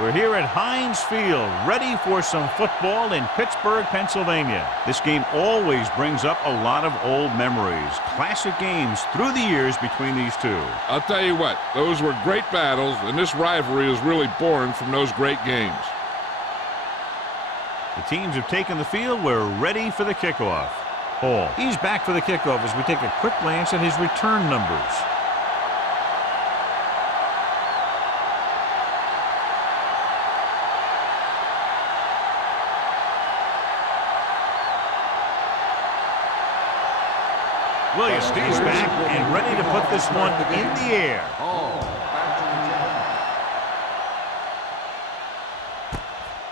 We're here at Heinz Field, ready for some football in Pittsburgh, Pennsylvania. This game always brings up a lot of old memories, classic games through the years between these two. I'll tell you what, those were great battles, and this rivalry is really born from those great games. The teams have taken the field. We're ready for the kickoff. Hall. He's back for the kickoff as we take a quick glance at his return numbers. Williams is back and ready to put this one in the air.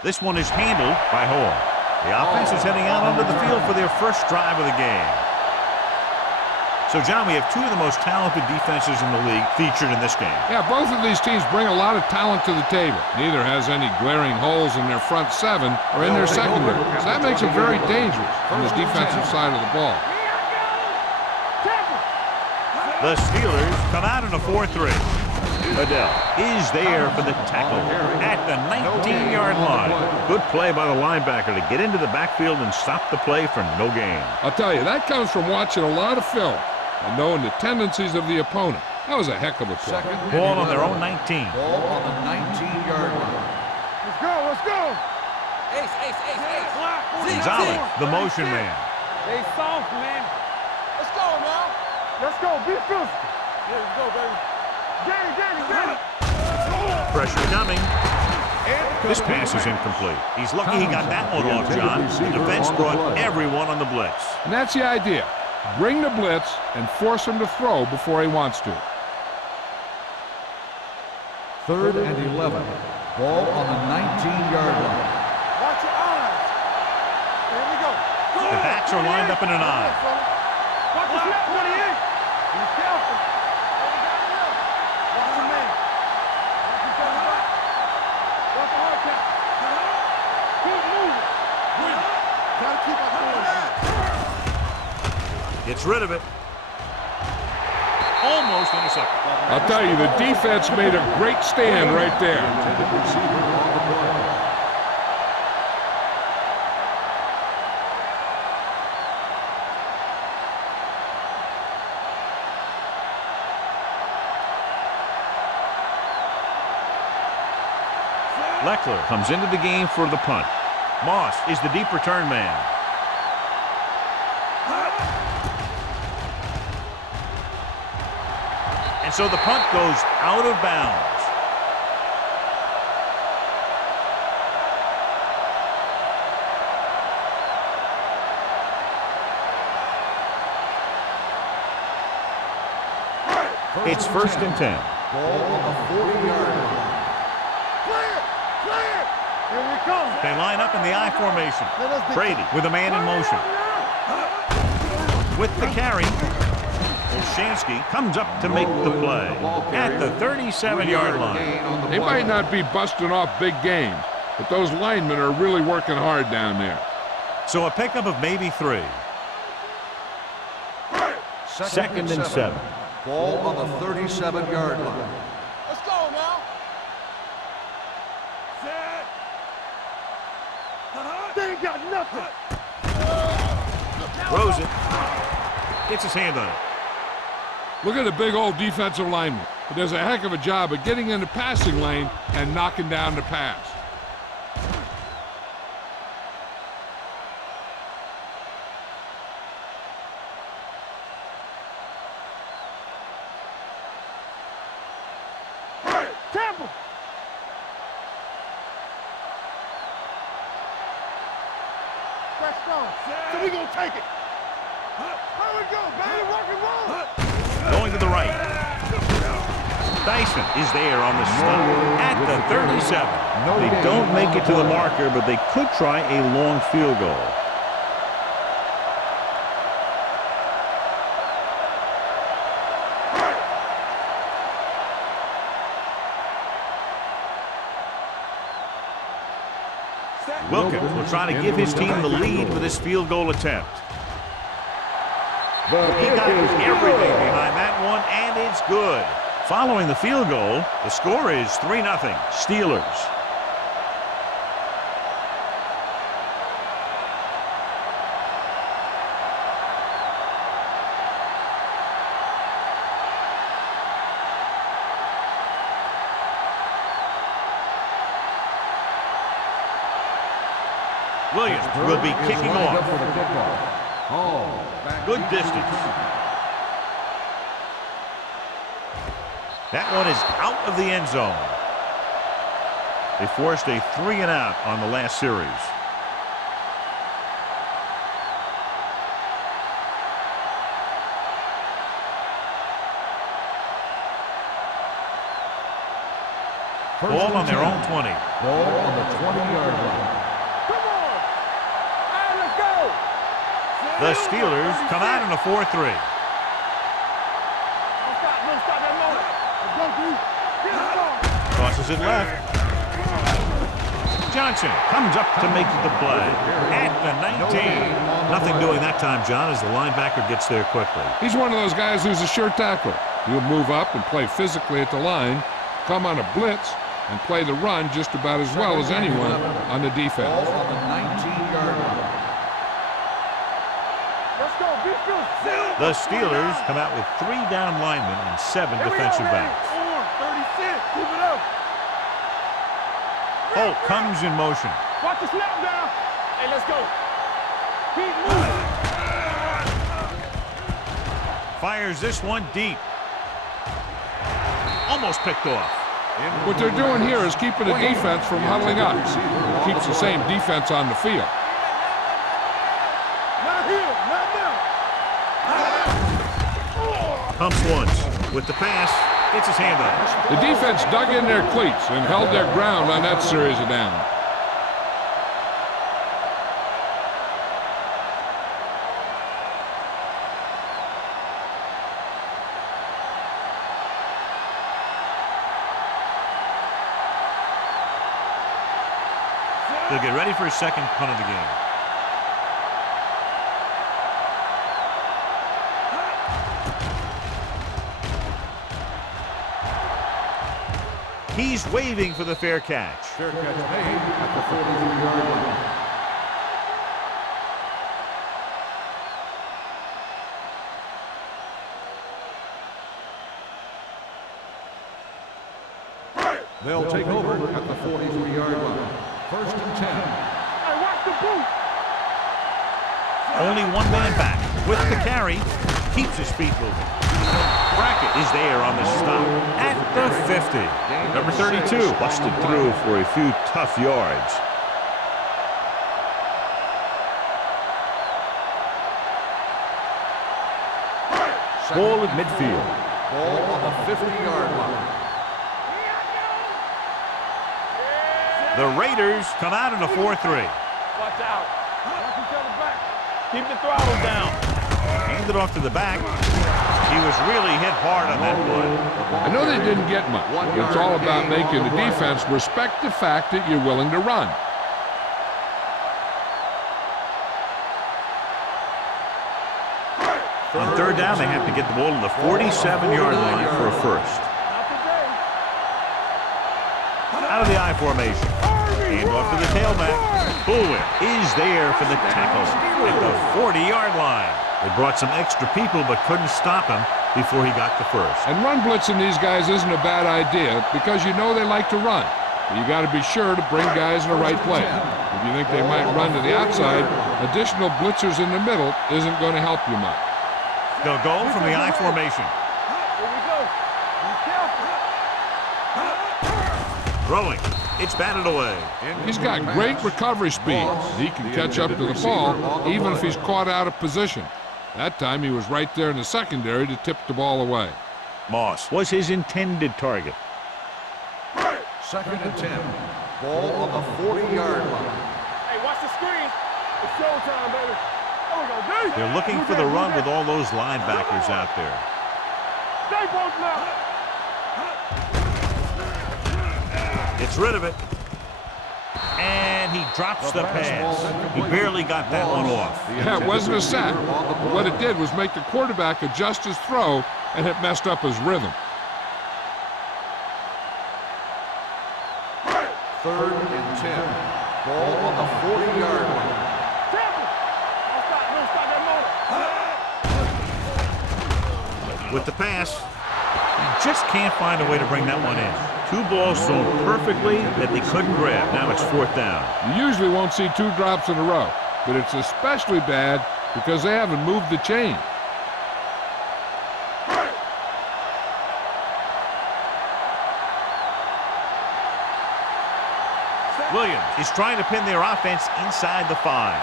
This one is handled by Hall. The offense is heading out onto the field for their first drive of the game. So, John, we have two of the most talented defenses in the league featured in this game. Yeah, both of these teams bring a lot of talent to the table. Neither has any glaring holes in their front seven or in their secondary. So that makes it very dangerous on this defensive side of the ball. The Steelers come out in a 4-3. Adele is there for the tackle at the 19-yard line. Good play by the linebacker to get into the backfield and stop the play for no gain. I'll tell you, that comes from watching a lot of film and knowing the tendencies of the opponent. That was a heck of a play. Ball on their own 19. Ball on the 19-yard line. Let's go, let's go. Ace, ace, ace, ace. Gonzalez, the motion man. Stay soft, man. Let's go now. Let's go, be physical. Yeah, let's go, baby. Get it. Pressure coming. This pass is incomplete. He's lucky he got that one off, John. The defense brought everyone on the blitz. And that's the idea. Bring the blitz and force him to throw before he wants to. 3rd and 11. Ball on the 19-yard line. Watch your eyes. Here we go. The backs are lined up in an eye. Watch your step, 28. Be careful. Watch your man. Watch your back. Watch the hard cap. Keep moving. Gotta keep our hands. Gets rid of it. Almost intercepted. I'll tell you, the defense made a great stand right there. Leckler comes into the game for the punt. Moss is the deep return man. And so the punt goes out of bounds. It's 1st and 10. Ball on the 40-yard line. Clear. Here we come. They line up in the I formation. Brady with a man in motion. With the carry, Olshansky comes up to make the play at the 37-yard line. They might not be busting off big games, but those linemen are really working hard down there. So a pickup of maybe 3. 2nd and 7. Ball on the 37-yard line. Let's go now. They ain't got nothing. Throws it. Gets his hand on it. Look at the big old defensive lineman. He does a heck of a job of getting in the passing lane and knocking down the pass. Temple. That's strong. So we gonna take it. There we go, baby. Rock and roll. Going to the right. Dyson is there on the stop at the 37. They don't make it to the marker, but they could try a long field goal. Wilkins will try to give his team the lead with this field goal attempt. He got everything behind that one, and it's good. Following the field goal, the score is 3-0 Steelers. Williams will be kicking off. For the kickoff. Hall. Good distance. That one is out of the end zone. They forced a 3-and-out on the last series. Ball on their own 20. Ball on the 20-yard line. Come on. All right, let's go. The Steelers come out in a 4-3. Don't stop that motor. Let's go, D. Get the ball. Crosses it left. Johnson comes up to make the play at the 19. Nothing doing that time, John, as the linebacker gets there quickly. He's one of those guys who's a sure tackler. He'll move up and play physically at the line, come on a blitz, and play the run just about as well as anyone on the defense. Ball on the 19-yard line. Let's go. Be good. The Steelers come out with 3 down linemen and 7 defensive backs. 36. Keep it up. Holt comes in motion. Watch the snap down. Hey, let's go. Keep moving. Fires this one deep. Almost picked off. What they're doing here is keeping the defense from huddling up. Keeps the same defense on the field. Not here. Not now. Pumps once. With the pass, gets his hand on it. The defense dug in their cleats and held their ground on that series of downs. They'll get ready for his second punt of the game. He's waving for the fair catch. Fair catch made at the 43-yard line. They'll take over at the 43-yard line. 1st and 10. Hey, watch the boot. Only one man back. With the carry, keeps his feet moving. Brackett is there on the stop at the 50. Number 32 busted through for a few tough yards. Ball at midfield. Ball on the 50-yard line. The Raiders come out in a 4-3. Watch out. Watch each other back. Keep the throttle down. Handed off to the back. He was really hit hard on that play. I know they didn't get much. It's all about making the defense respect the fact that you're willing to run. On 3rd down, they have to get the ball to the 47-yard line for a first. Not today. Out of the I formation. And off to the tailback. Bullwhip is there for the tackle at the 40-yard line. They brought some extra people but couldn't stop him before he got the first. And run blitzing these guys isn't a bad idea because you know they like to run. But you got to be sure to bring guys in the right place. If you think they might run to the outside, additional blitzers in the middle isn't going to help you much. They'll go from the I formation. Here we go. Be careful. Throwing. It's batted away. He's got great recovery speed. He can catch up to the ball even if he's caught out of position. That time he was right there in the secondary to tip the ball away. Moss was his intended target. 2nd and 10. Ball on the 40-yard line. Hey, watch the screen. It's showtime, baby. There we go, D. They're looking for the run with all those linebackers out there. Stay both now. Gets rid of it. And he drops the pass. He barely got that one off. Yeah, it wasn't a sack. What it did was make the quarterback adjust his throw, and it messed up his rhythm. 3rd and 10. Ball on the 40-yard line. Careful. Don't stop that motor. With the pass, he just can't find a way to bring that one in. Two balls thrown perfectly that they couldn't grab. Now it's 4th down. You usually won't see 2 drops in a row, but it's especially bad because they haven't moved the chain. Williams is trying to pin their offense inside the 5.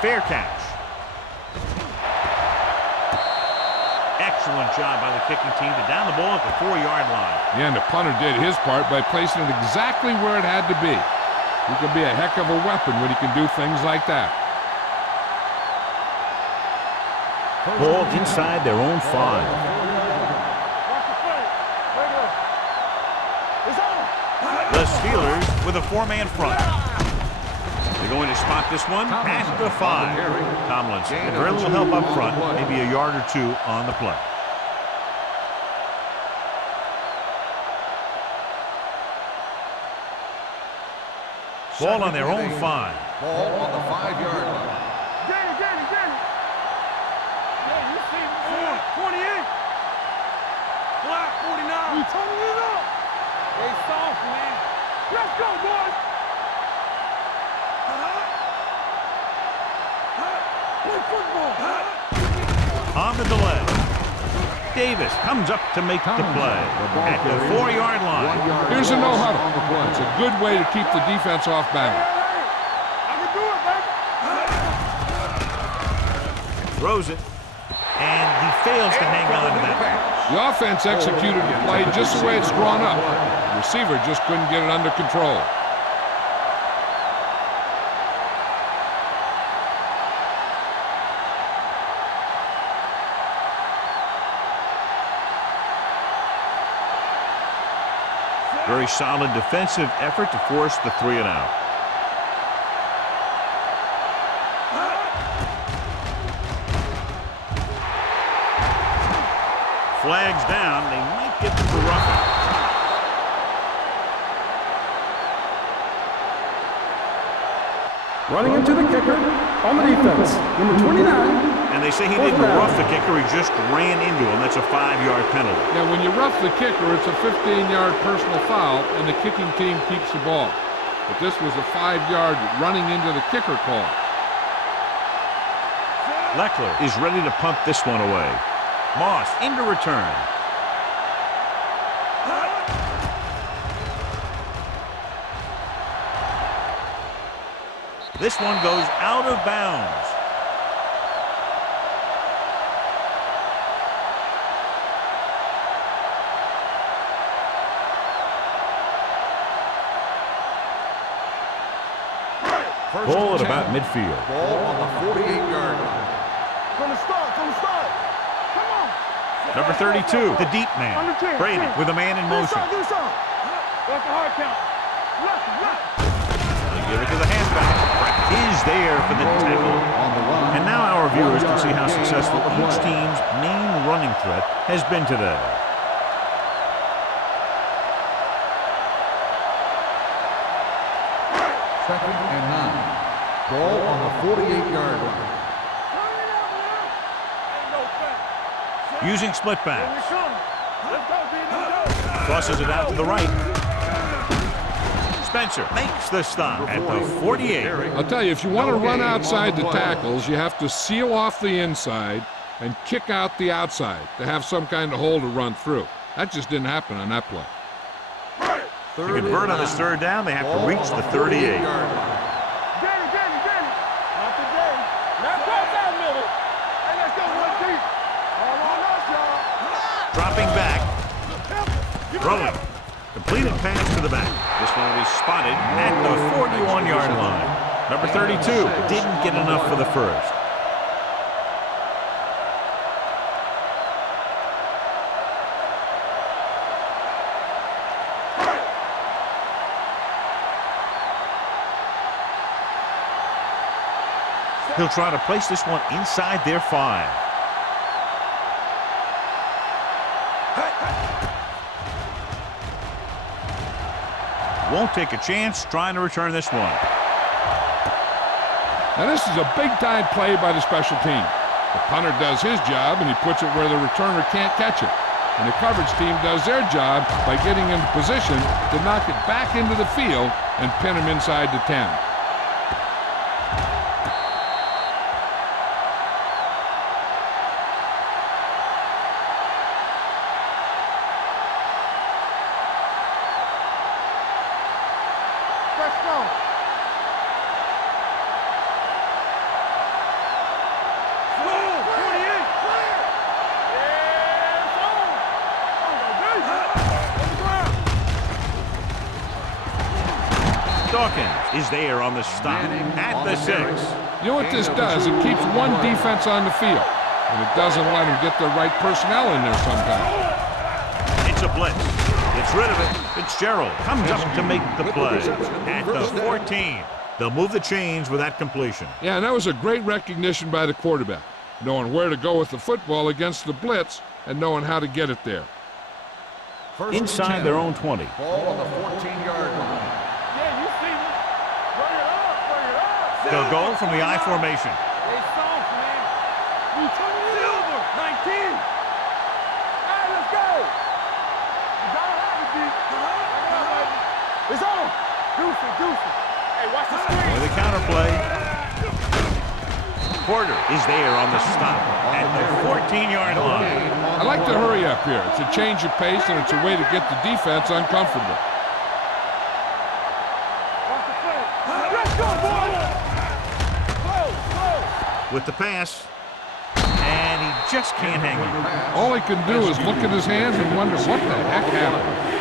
Fair catch. Excellent job by the kicking team to down the ball at the 4-yard line. Yeah, and the punter did his part by placing it exactly where it had to be. He can be a heck of a weapon when he can do things like that. Ball inside their own 5. The Steelers with a 4-man front. They're going to spot this one at the 5. Tomlinson, very little help up front, maybe a yard or 2 on the play. Ball on their own 5. Ball on the 5-yard line. Danny. Yeah, you see him. 28. Block 49. You turning it up. They soft, man. Let's go, boys. Play football. On the delay. Davis comes up to make the play at the 4-yard line. Here's a no-huddle. It's a good way to keep the defense off balance. I can do it, baby. Throws it, and he fails to hang on to that pass. The offense executed the play just the way it's drawn up. The receiver just couldn't get it under control. Very solid defensive effort to force the 3-and-out. Flags down. They might get them to roughing. Running into the kicker on the defense, number 29. And they say he didn't rough the kicker. He just ran into him. That's a 5-yard penalty. Now, when you rough the kicker, it's a 15-yard personal foul, and the kicking team keeps the ball. But this was a 5-yard running into the kicker call. Leckler is ready to punt this one away. Moss into return. This one goes out of bounds. Ball at about midfield. Ball on the 48-yard line. From the start. Come on. Number 32, the deep man. Brady with a man in motion. Give us some. That's a hard count. Left. They give it to the halfback. Is there for the tackle. On the run. And now our viewers can see how successful each team's main running threat has been today. Second and 9. Ball on the 48-yard line. Using split backs. Crosses it out to the right. Spencer makes the stop at the 48. I'll tell you, if you want to run outside the tackles, you have to seal off the inside and kick out the outside to have some kind of hole to run through. That just didn't happen on that play. To convert on this 3rd down, they have to reach the 38. Danny. Not today. Now cross that middle. Hey, let's go one deep. All on us, y'all. Dropping back. Throwing. Completed pass to the back. This one will be spotted at the 41-yard line. Number 32 didn't get enough for the first. He'll try to place this one inside their 5. Won't take a chance trying to return this one. Now, this is a big-time play by the special team. The punter does his job, and he puts it where the returner can't catch it. And the coverage team does their job by getting into position to knock it back into the field and pin him inside the 10. Let's go. Dawkins is there on the stop at the 6. You know what this does? It keeps one defense on the field, and it doesn't let them get the right personnel in there sometimes. It's a blitz. Gets rid of it. Fitzgerald comes up to make the play at the 14. They'll move the chains with that completion. Yeah, and that was a great recognition by the quarterback, knowing where to go with the football against the blitz and knowing how to get it there. Inside their own 20. Ball on the 14-yard line. Yeah, you see me. Bring it up, bring it up. They'll go from the I formation. They soft, man. You turn it over. 19. Hey, let's go. You gotta have it, D. It's on. Deuce. Hey, watch the screen. With a counterplay. Porter is there on the stop at the 14-yard line. I like to hurry up here. It's a change of pace, and it's a way to get the defense uncomfortable. Watch the play. Let's go, boys. With the pass. And he just can't hang on. All he can do is look at his hands and wonder what the heck happened.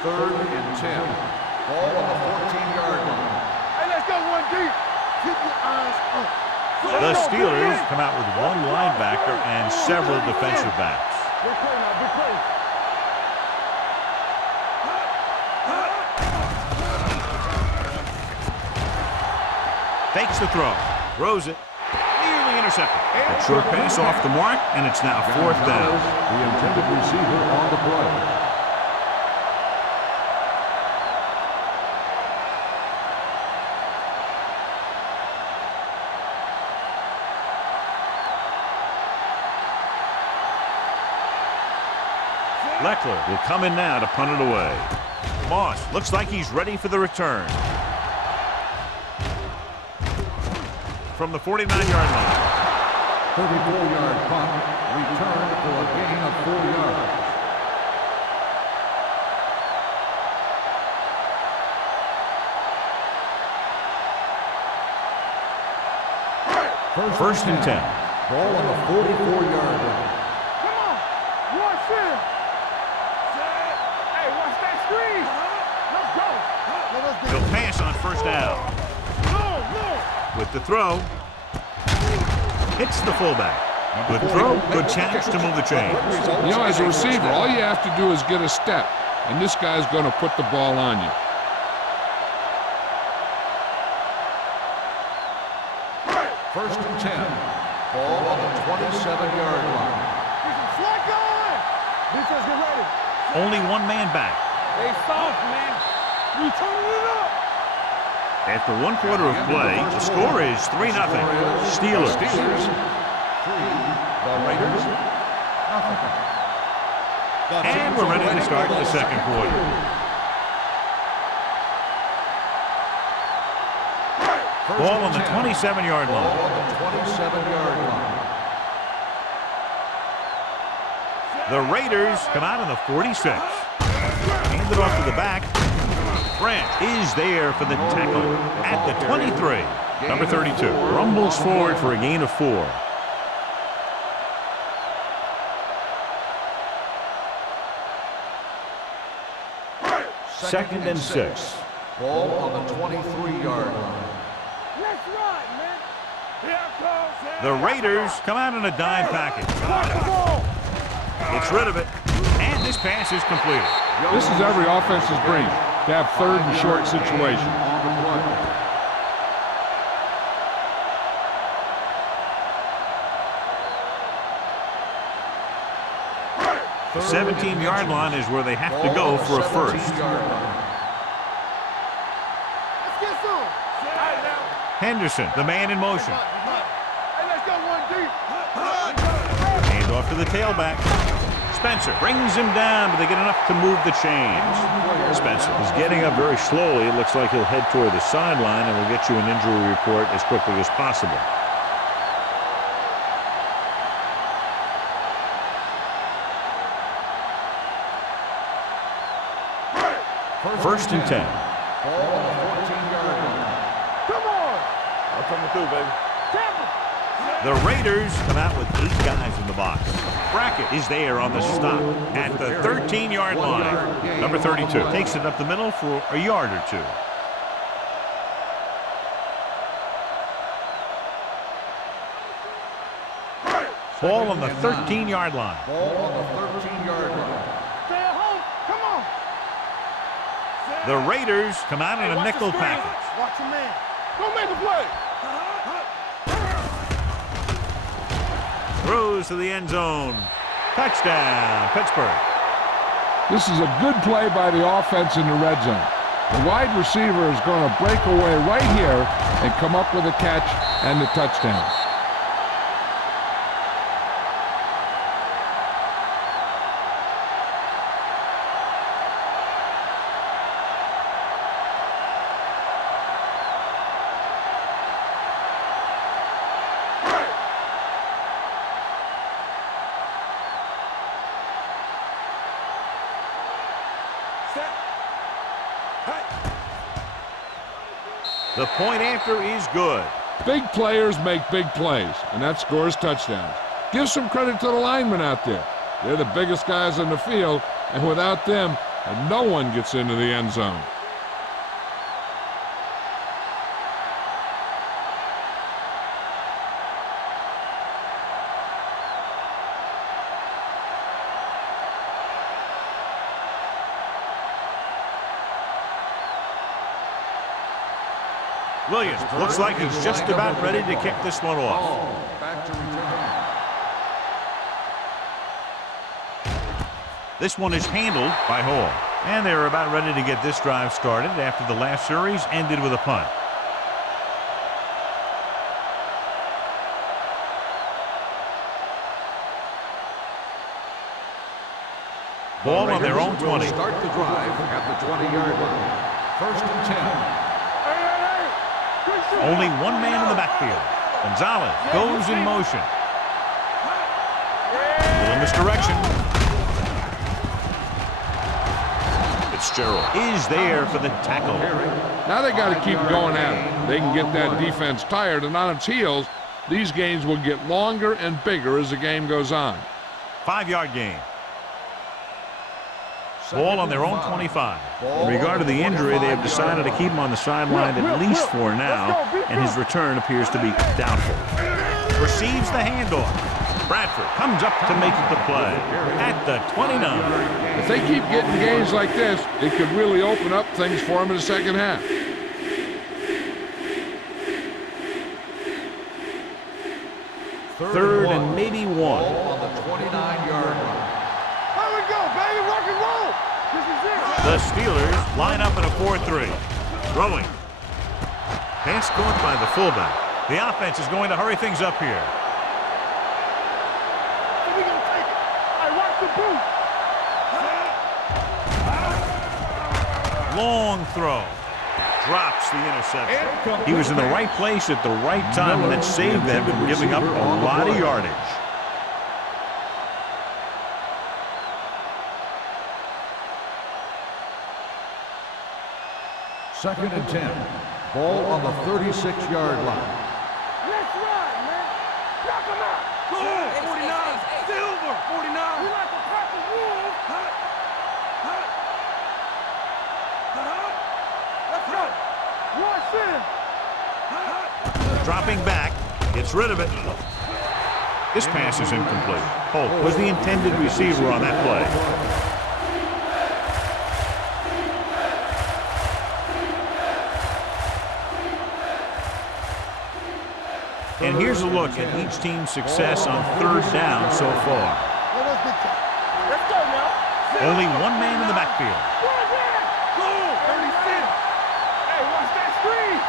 Third and 10. Ball on the 14-yard line. Hey, let's go one deep. Keep your eyes up. The Steelers come out with one linebacker and several defensive backs. Big play now, big play. Fakes the throw. Throws it. Nearly intercepted. A short pass off the mark, and it's now 4th down. The intended receiver on the play. Leckler will come in now to punt it away. Moss looks like he's ready for the return. From the 49-yard line. 34-yard punt. Return for a gain of 4 yards. First and 10. Ball on the 44-yard line. Come on. Watch it. Hey, watch that screen. Let's go. Let us get He'll pass on first down. With the throw. Hits the fullback. Good throw, good chance to move the chains. You know, as a receiver, all you have to do is get a step, and this guy's going to put the ball on you. First and 10. Ball on the 27-yard line. Slide going. Defense, get ready. Only one man back. They soft, man. We turning it up. After 1 quarter of play, the score is 3-0. Steelers. 3. The Raiders, nothing. And we're ready to start the second quarter. Ball on the 27-yard Ball line. on the 27-yard line. The Raiders come out on the 46. Hand it off to the back. Grant is there for the tackle at the 23. Number 32 rumbles forward for a gain of 4. Second and 6. Ball on the 23-yard line. Let's ride, man. Here comes. The Raiders come out in a dime package. Gets rid of it, and this pass is completed. This is every offense's dream, to have third and short situation. On the play. 17-yard line is where they have to go for a first. 17-yard line. get some. Hey, now. Henderson, the man in motion. Hey, let's go one deep. Hand off to the tailback. Spencer brings him down, but they get enough to move the chains. Spencer is getting up very slowly. It looks like he'll head toward the sideline, and we'll get you an injury report as quickly as possible. First and 10. Ball on the 14-yard line. Come on. I'm coming through, baby. Tackle. The Raiders come out with 8 guys in the box. Brackett is there on the stop at the 13-yard line. Number 32 takes it up the middle for a yard or two. Ball on the 13-yard line. Ball on the 13-yard line. Stay at home. Come on. The Raiders come out in a nickel package. Watch your man. Go make a play. Throws to the end zone. Touchdown, Pittsburgh. This is a good play by the offense in the red zone. The wide receiver is going to break away right here and come up with a catch and the touchdown. The point after is good. Big players make big plays, and that scores touchdowns. Give some credit to the linemen out there. They're the biggest guys on the field, and without them, no one gets into the end zone. Williams looks like he's just about ready to kick this one off. Back to return. This one is handled by Hall. And they're about ready to get this drive started after the last series ended with a punt. Ball on their own 20. Start the drive at the 20-yard line. First and 10. Only one man in the backfield. Gonzalez goes in motion. A little misdirection. Fitzgerald is there for the tackle. Now they got to keep going at it. They can get that defense tired and on its heels. These games will get longer and bigger as the game goes on. 5-yard gain. Ball on their own 25. In regard to the injury, they have decided to keep him on the sideline at least for now, and his return appears to be doubtful. Receives the handoff. Bradford comes up to make the play at the 29. If they keep getting games like this, it could really open up things for them in the second half. Third and maybe one. Ball on the 29-yard line. Here we go, baby. Rock and roll. This is it. The Steelers line up in a 4-3. Throwing. Pass caught by the fullback. The offense is going to hurry things up here. We gonna take it. Hey, watch the boot. Long throw. Drops the interception. He was in the right place at the right time, and that saved them from giving up a lot of yardage. Second and 10. Ball on the 36-yard line. Let's ride, man. Knock him out. Go on. 49. Silver. 49. We like to pack the wolves. Let's go. Rush in. Dropping back. Gets rid of it. This pass is incomplete. Holt was the intended receiver on that play. And here's a look at each team's success on third down so far. Let's go now. Only one man in the backfield. Go, 36. Hey, watch that screen.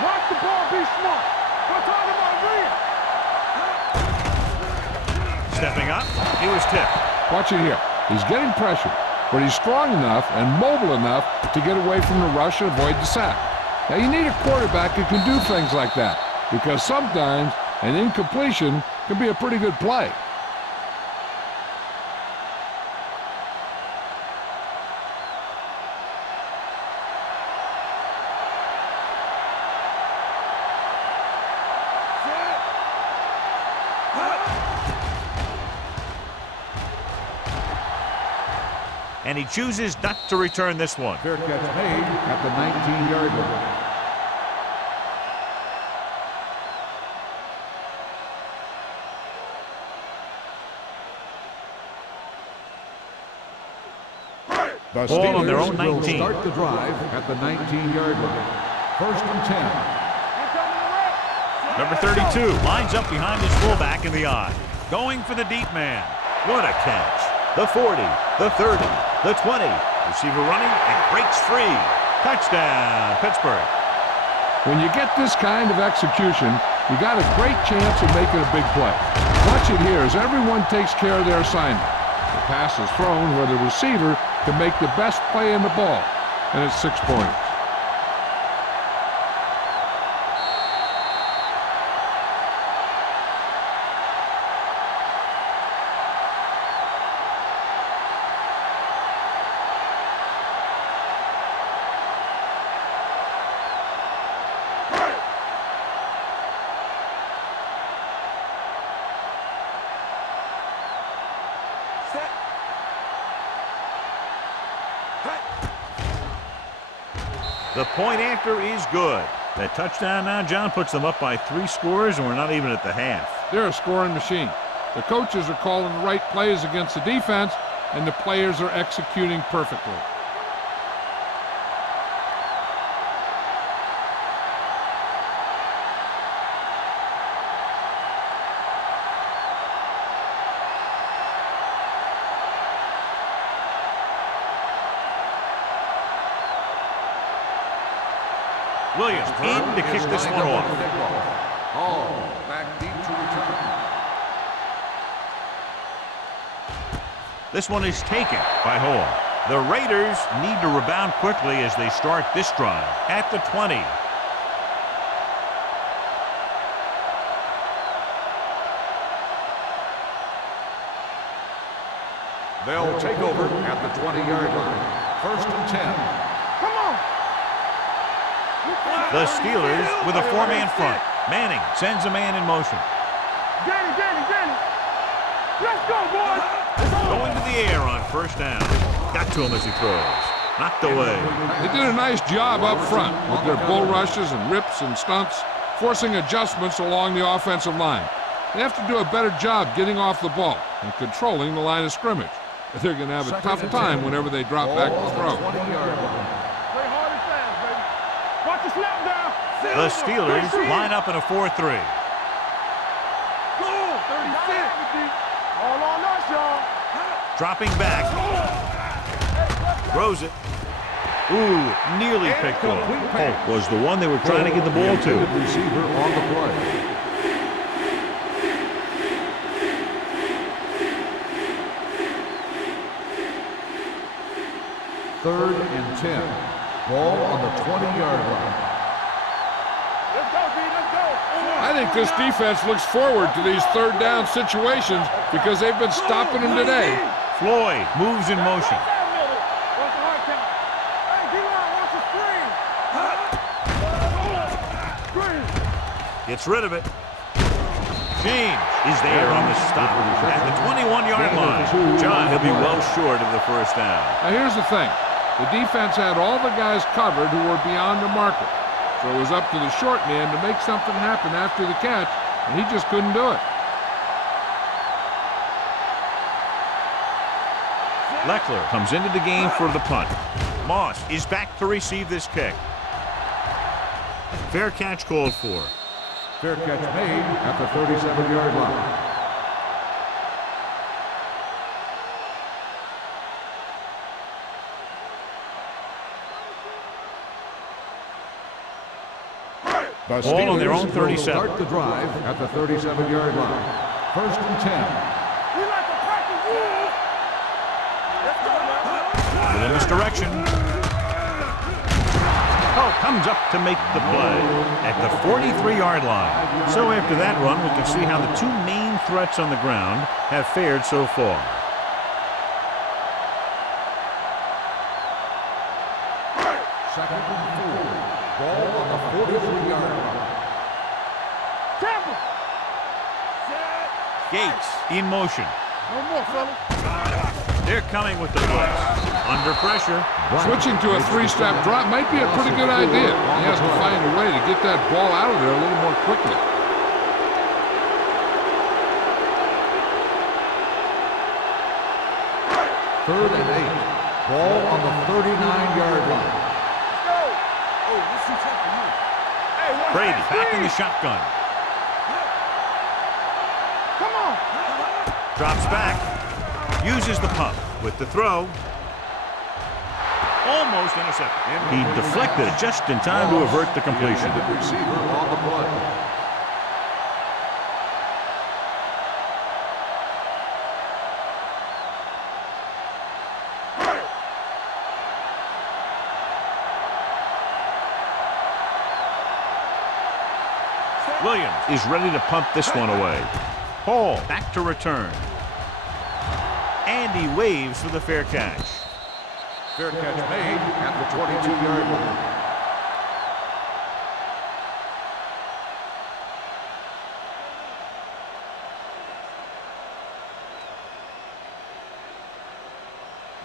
Watch the ball, be smart. We're talking about real. Stepping up, he was tipped. Watch it here. He's getting pressure, but he's strong enough and mobile enough to get away from the rush and avoid the sack. Now, you need a quarterback who can do things like that, because sometimes an incompletion can be a pretty good play. And he chooses not to return this one. Fair catch made at the 19-yard line. The Ball on their Steelers own will 19. start the drive at the 19-yard line. First and 10. Number 32 lines up behind his fullback in the I. Going for the deep man. What a catch. The 40, the 30, the 20. Receiver running and breaks free. Touchdown, Pittsburgh. When you get this kind of execution, you got a great chance of making a big play. Watch it here as everyone takes care of their assignment. The pass is thrown where the receiver can make the best play in the ball, and it's 6 points. The point after is good. That touchdown now, John, puts them up by 3 scores, and we're not even at the half. They're a scoring machine. The coaches are calling the right plays against the defense, and the players are executing perfectly. Williams in to kick this one off. Hall back deep to return. This one is taken by Hall. The Raiders need to rebound quickly as they start this drive at the 20. They'll take over at the 20-yard line. First and 10. Come on. The Steelers with a 4-man front. Manning sends a man in motion. Danny. Let's go, boys. Going to the air on first down. Got to him as he throws. Knocked away. They did a nice job up front with their bull rushes and rips and stunts, forcing adjustments along the offensive line. They have to do a better job getting off the ball and controlling the line of scrimmage. They're going to have a tough time whenever they drop back to throw. Play hard and fast, baby. Watch the snap down. The Steelers line up in a 4-3. Go. 36. All on us, y'all. Dropping back. Throws it. Ooh, nearly picked off. Polk was the one they were trying to get the ball to. Receiver on the play. Third and 10. Ball on the 20-yard line. Let's go, B. Let's go. I think this defense looks forward to these third down situations because they've been stopping them today. Floyd moves in motion. Watch the hard count. Hey, D-line, watch the screen. Gets rid of it. James is there on the stop at the 21-yard line. John, he'll be well short of the first down. Now here's the thing. The defense had all the guys covered who were beyond the marker. So it was up to the short man to make something happen after the catch, and he just couldn't do it. Leckler comes into the game for the punt. Moss is back to receive this kick. Fair catch called for. Fair catch made at the 37-yard line. The Ball on their own Steelers will 37. start the drive at the 37-yard line. 1st and 10. We like to practice rules. Let's go, man. Within this direction. Oh, comes up to make the play at the 43-yard line. So after that run, we can see how the two main threats on the ground have fared so far. Second and 4. Ball on the 43-yard line. Tampa. Gates in motion. No more, fellas. They're coming with the blitz. Under pressure. Switching to a three-step drop might be a pretty good idea. He has to find a way to get that ball out of there a little more quickly. Third and 8. Ball on the 39-yard line. Let's go. Oh, this is tough for you. Hey, watch Brady that back in the screen. shotgun. Come on. Drops back. Uses the pump with the throw. Almost intercepted. He deflected it just in time to avert the completion. The receiver on the play. Williams is ready to pump this one away. Hall back to return. And he waves for the fair catch. Fair catch made at the 22-yard line.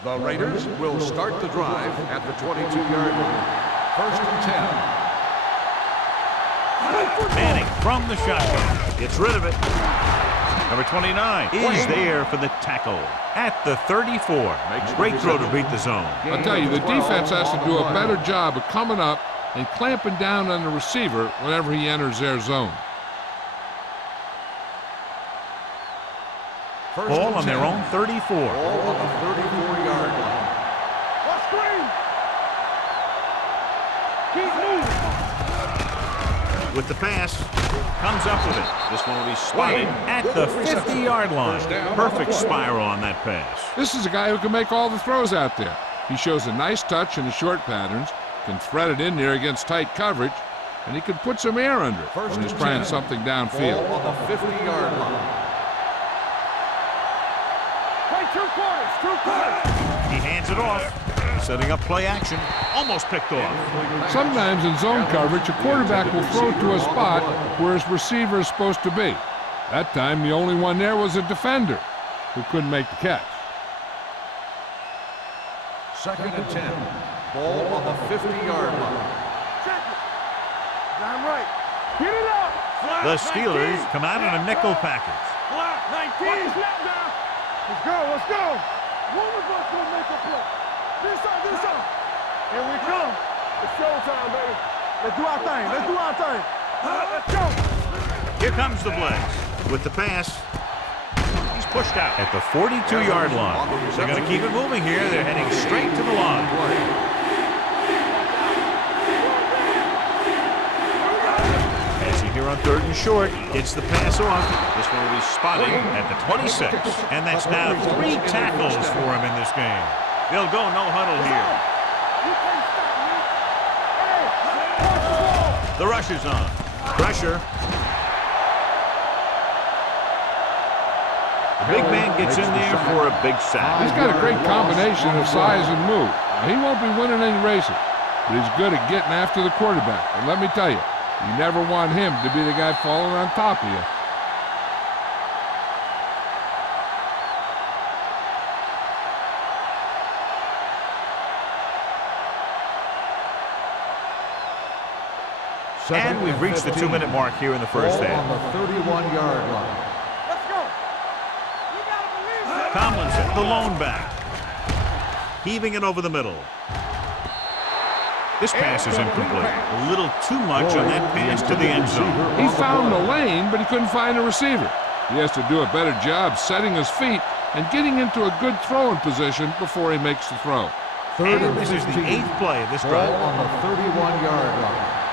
The Raiders will start the drive at the 22-yard line. 1st and 10. Manning from the shotgun. Gets rid of it. Number 29 is there for the tackle at the 34. Great throw to beat the zone. I'll tell you, the defense has to do a better job of coming up and clamping down on the receiver whenever he enters their zone. Ball on their own 34. Ball on the 34-yard line. What screen? Keep moving. With the pass, comes up with it. This one will be spotted at the 50-yard line. Perfect spiral on that pass. This is a guy who can make all the throws out there. He shows a nice touch in the short patterns, can thread it in there against tight coverage, and he can put some air under it when he's trying something downfield. Ball on the 50-yard line. Play 2 quarters. 2 quarters. He hands it off, setting up play action. Almost picked off. Sometimes in zone coverage, a quarterback will throw to a spot where his receiver is supposed to be. That time, the only one there was a defender who couldn't make the catch. 2nd and 10. Ball on the 50-yard line. Check it. Damn right. Get it up. The Steelers come out in a nickel package. Block 19. Snap down. Let's go. Let's go. One of us will make a play. This up. This up. Here we come. It's showtime, baby. Let's do our thing. Let's do our thing. Let's go. Here comes the blitz. With the pass, he's pushed out at the 42-yard line. They're going to keep it moving here. They're heading straight to the line. Passing here on 3rd and short. Gets the pass off. This one will be spotted at the 26. And that's now 3 tackles for him in this game. They'll go no huddle here. The rush is on. Pressure. The big man gets in there for a big sack. He's got a great combination of size and move. Now, he won't be winning any races, but he's good at getting after the quarterback. And let me tell you, you never want him to be the guy falling on top of you. And we've reached the 2-minute mark here in the first Ball half. on the 31-yard line. Let's go. You gotta believe it. Tomlinson, the lone back. Heaving it over the middle. This pass is incomplete. A little too much on that pass to the end zone. He found the lane, but he couldn't find a receiver. He has to do a better job setting his feet and getting into a good throwing position before he makes the throw. 3rd And and this is the 15. 8th play of this Ball drive. on the 31-yard line.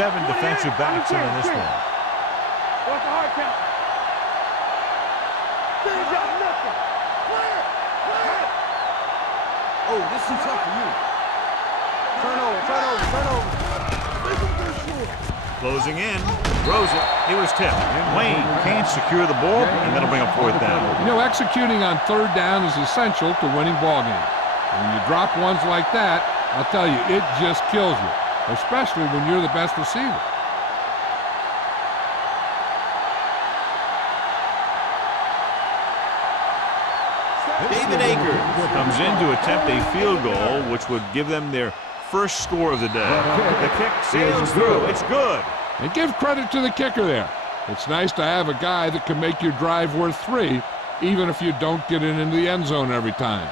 7 defensive backs in this one. What's the hard count? Things got nothing. Clear! Clear! Oh, this is tough for you. Turnover, turnover, turnover. Closing in, throws it. He was tipped. Wayne can't secure the ball, and that'll bring up 4th down. You know, executing on 3rd down is essential to winning ball games. When you drop ones like that, I'll tell you, it just kills you, especially when you're the best receiver. David Akers comes in to attempt a field goal, which would give them their first score of the day. The kick sails through. It's good. And give credit to the kicker there. It's nice to have a guy that can make your drive worth 3, even if you don't get it into the end zone every time.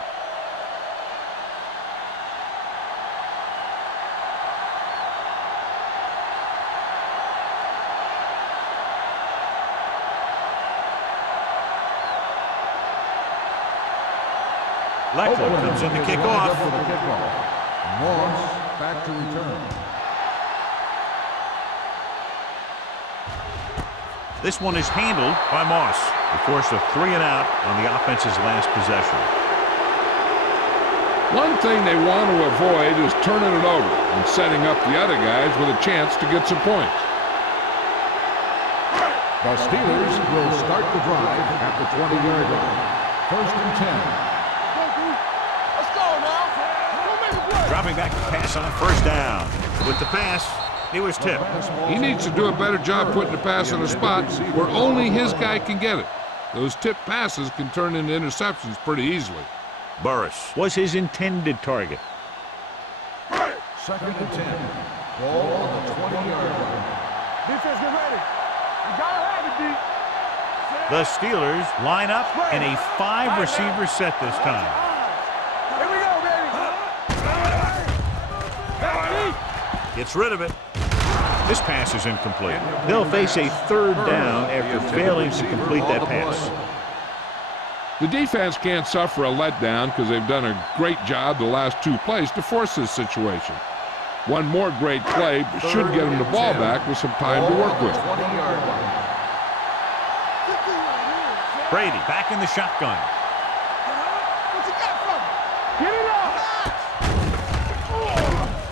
Leckler comes in to kick off. Moss back to return. This one is handled by Moss. They forced a 3 and out on the offense's last possession. One thing they want to avoid is turning it over and setting up the other guys with a chance to get some points. The Steelers will start the drive at the 20-yard line. 1st and 10. Let's go now. Don't make a play. Dropping back to pass on 1st down. With the pass, he was tipped. He needs to do a better job putting the pass in a spot where only his guy can get it. Those tipped passes can turn into interceptions pretty easily. Burris was his intended target. 2nd and 10. Ball on the 20-yard line. Defense, get ready. You gotta have it, D. The Steelers line up in a 5-receiver set this time. Here we go, baby. Gets rid of it. This pass is incomplete. They'll face a 3rd down after failing to complete that pass. The defense can't suffer a letdown because they've done a great job the last 2 plays to force this situation. One more great play should get them the ball back with some time to work with. 20-yard line. Brady back in the shotgun. What you got from me? Get it up.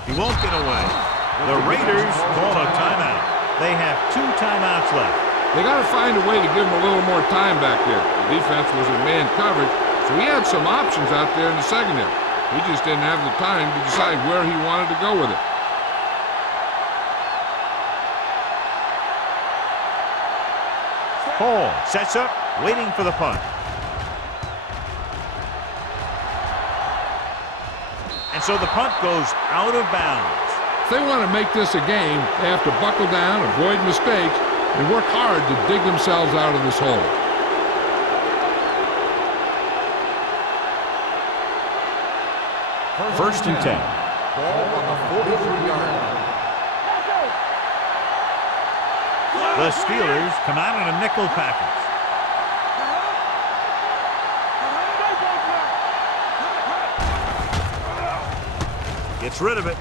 He won't get away. The Raiders call a timeout. They have 2 timeouts left. They got to find a way to give him a little more time back there. The defense was in man coverage, so he had some options out there in the secondary. He just didn't have the time to decide where he wanted to go with it. Hall sets up, waiting for the punt. And so the punt goes out of bounds. If they want to make this a game, they have to buckle down, avoid mistakes, and work hard to dig themselves out of this hole. First and 10. Ball on the 43-yard line. The Steelers come out in a nickel package. Gets rid of it.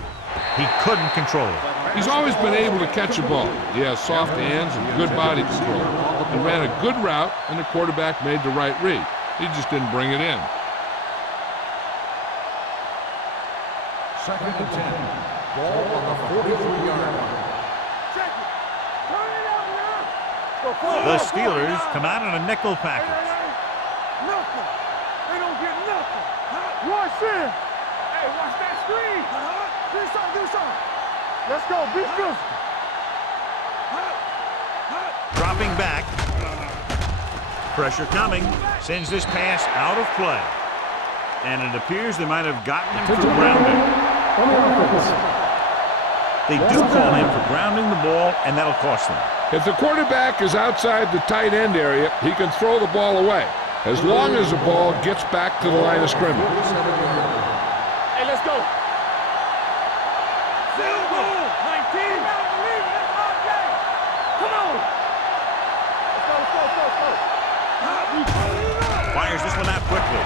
He couldn't control it. He's always been able to catch a ball. He has soft hands and good body control. He ran a good route, and the quarterback made the right read. He just didn't bring it in. 2nd and 10. Ball on the 43-yard line. Check it. Turn it up now. The Steelers come out in a nickel package. Nothing. They don't get nothing. Watch in. Hey, watch that screen. Do something, do something. Let's go. Be physical. Dropping back. Pressure coming. Sends this pass out of play. And it appears they might have gotten him for grounding. On the offense. They do call him for grounding the ball, and that'll cost them. If the quarterback is outside the tight end area, he can throw the ball away, as long as the ball gets back to the line of scrimmage. Hey, let's go. Come on. Fires this one out quickly.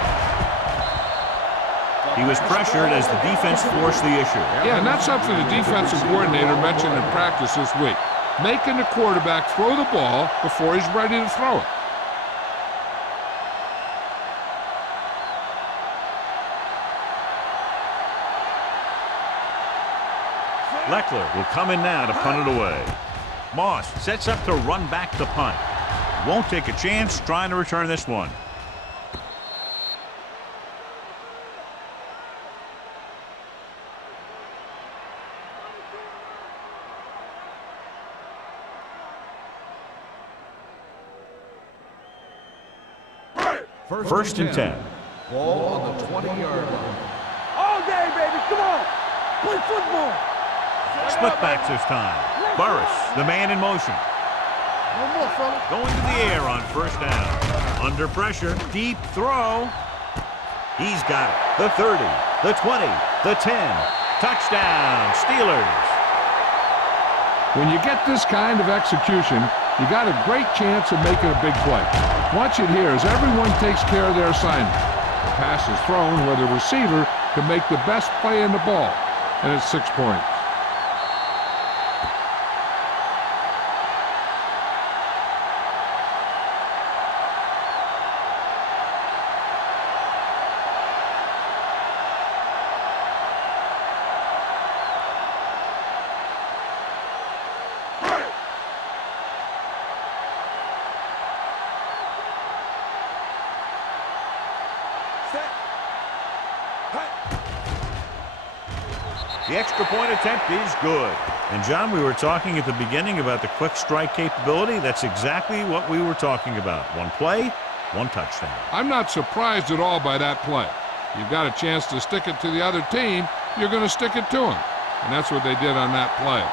He was pressured as the defense forced the issue. Yeah, and that's something the defensive coordinator mentioned in practice this week. Making the quarterback throw the ball before he's ready to throw it. Leckler will come in now to punt it away. Moss sets up to run back the punt. Won't take a chance trying to return this one. First and 10. Ball on the 20-yard line. All day, baby. Come on. Play football. Split backs this time. Burris, the man in motion. One more, fella. Going to the air on first down. Under pressure. Deep throw. He's got it. The 30, the 20, the 10. Touchdown, Steelers. When you get this kind of execution, you got a great chance of making a big play. Watch it here as everyone takes care of their assignment. The pass is thrown where the receiver can make the best play in the ball, and it's 6 points. The extra point attempt is good. And, John, we were talking at the beginning about the quick strike capability. That's exactly what we were talking about. One play, one touchdown. I'm not surprised at all by that play. You've got a chance to stick it to the other team, you're going to stick it to them. And that's what they did on that play.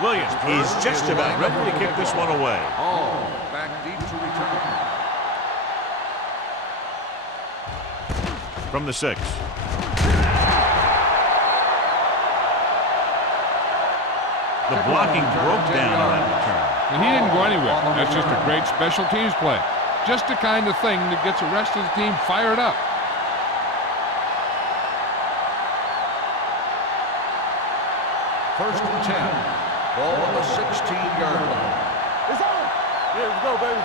Williams is just about ready to kick this one away. Hall back deep to return. From the 6. The blocking broke down on that return. And he didn't go anywhere. That's just a great special teams play. Just the kind of thing that gets the rest of the team fired up. First and 10. Ball on the 16-yard line. It's on. Here we go, baby.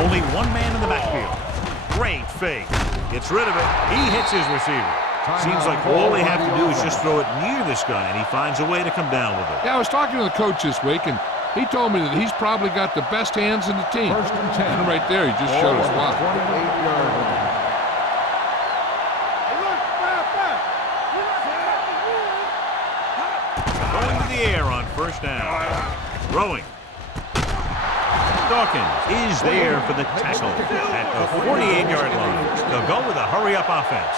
Only one man in the backfield. Great fake. Gets rid of it. He hits his receiver. Seems like all they have to do is just throw it near this guy, and he finds a way to come down with it. Yeah, I was talking to the coach this week, and he told me that he's probably got the best hands in the team. First and 10. And right there, he just showed us why. 28-yard line. Hey, look, fast. Going to the air on first down. Throwing. Dawkins is there for the tackle at the 48-yard line. They'll go with a hurry-up offense.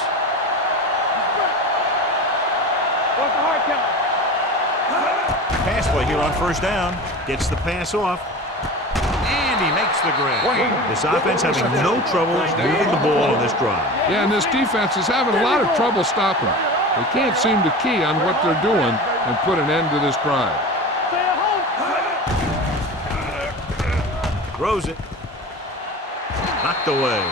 What's the hard count? Pass play here on first down. Gets the pass off. And he makes the grab. This offense having no trouble moving the ball on this drive. Yeah, and this defense is having a lot of trouble stopping them. They can't seem to key on what they're doing and put an end to this drive. Stay at home. Throws it. Knocked away.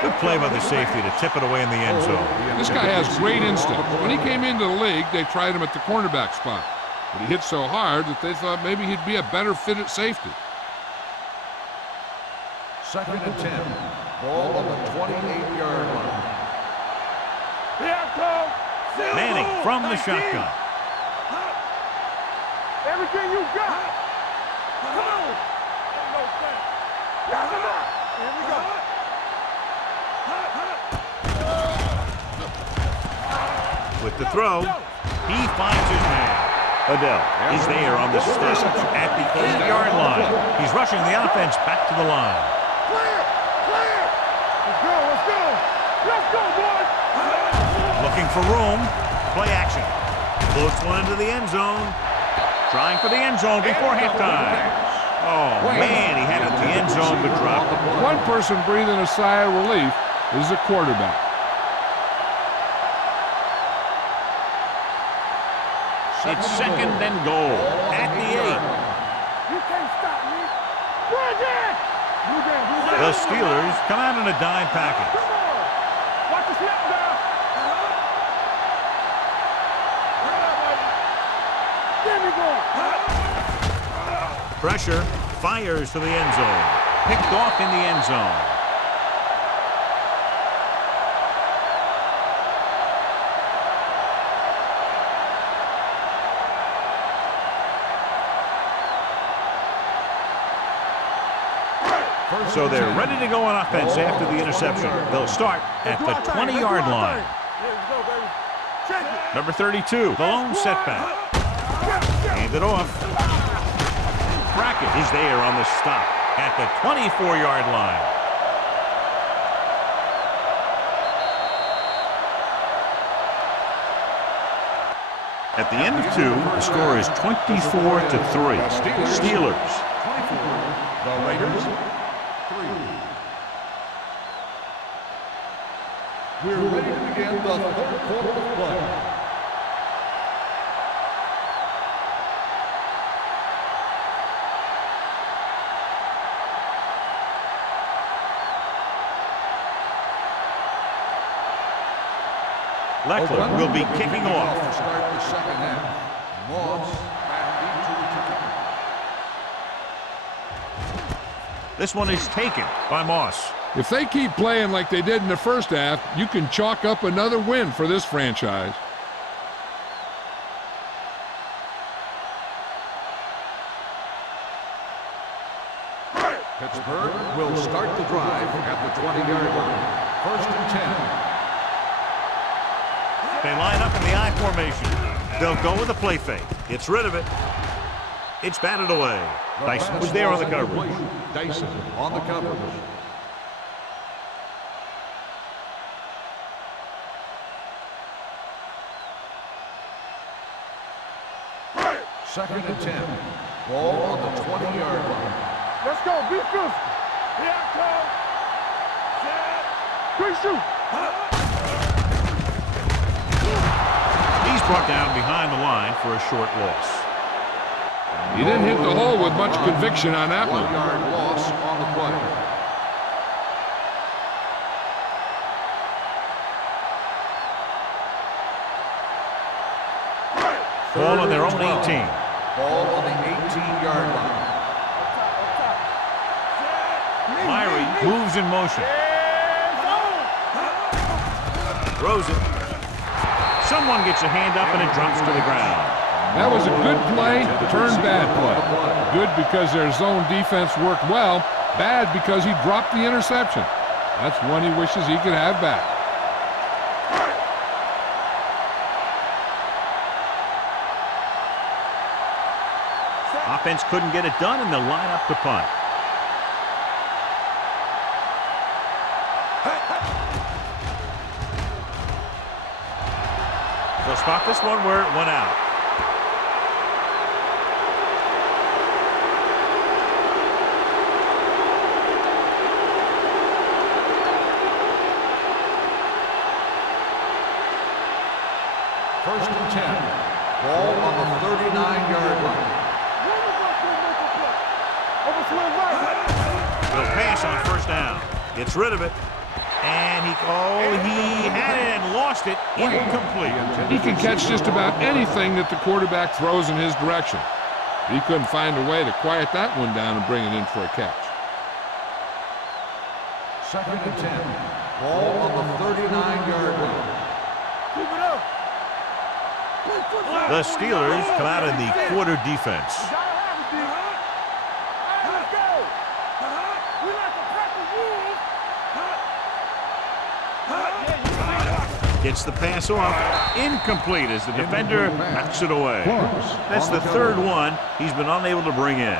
Good play by the safety to tip it away in the end zone. This guy has great instinct. When he came into the league, they tried him at the cornerback spot. But he hit so hard that they thought maybe he'd be a better fit at safety. Second and 10. Ball on the 28-yard line. Here comes. Manning from the shotgun. Everything you got. Come on. Ain't no thing. Got him up. Here we go. With the throw, he finds his man. Adele is there on the step at the 8-yard line. He's rushing the offense back to the line. Clear. Let's go. Let's go, boys. Looking for room. Play action. Floats one into the end zone. Trying for the end zone before halftime. Oh, man, he had it at the end zone but dropped it. One person breathing a sigh of relief is the quarterback. It's second and goal at the 8. You can't stop me. Bridge it! Blue down, blue down. The Steelers come out in a dime package. Come on. Watch the snap down. Give me going. Pressure, fires to the end zone. Picked off in the end zone. So they're ready to go on offense after the interception. They'll start at the 20-yard line. Number 32, the lone setback. Hand it off. Brackett is there on the stop at the 24-yard line. At the end of 2, the score is 24-3. Steelers. 24. The Raiders, 3. We're ready to begin the third quarter of play. Leckler will be kicking off. To start the second half. Moss back into return. This one is taken by Moss. If they keep playing like they did in the first half, you can chalk up another win for this franchise. Pittsburgh will start the drive at the 20-yard line. 1st and 10. They line up in the I formation. They'll go with a play fake. Gets rid of it. It's batted away. Dyson was there on the coverage. Dyson on the coverage. Second and 10. Ball on the 20-yard line. Let's go. Be physical. Here I come. Set. Quick shoot. He's brought down behind the line for a short loss. He didn't hit the hole with much conviction on that one. 1-yard loss on the play. Ball on their own 18. Ball on the 18-yard line. Myrie moves in motion. Throws it. Someone gets a hand up and it drops to the ground. That was a good play, turned bad play. Good because their zone defense worked well. Bad because he dropped the interception. That's one he wishes he could have back. Offense couldn't get it done, and they'll line up to punt. They'll spot this one where it went out. First and 10. Ball on the 39-yard line. They'll pass on first down. Gets rid of it. And he had it and lost it. Incomplete. He can catch just about anything that the quarterback throws in his direction. He couldn't find a way to quiet that one down and bring it in for a catch. Second and 10. Ball on the 39-yard line. Keep it up. The Steelers come out in the quarter defense. Gets the pass off. Incomplete as the defender knocks it away. That's the third one he's been unable to bring in.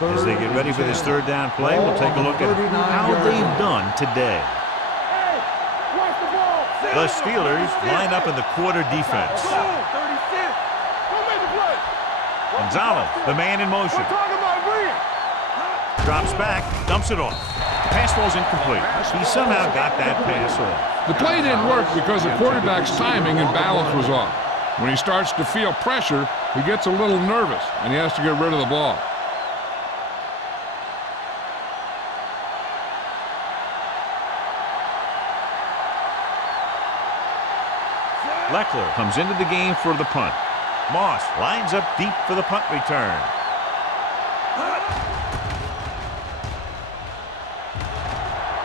As they get ready for this third down play, we'll take a look at how they've done today. The Steelers line up in the quarter defense. Gonzalez, the man in motion. Drops back, dumps it off. Pass falls incomplete. He somehow got that pass off. The play didn't work because the quarterback's timing and balance was off. When he starts to feel pressure, he gets a little nervous, and he has to get rid of the ball. Leckler comes into the game for the punt. Moss lines up deep for the punt return.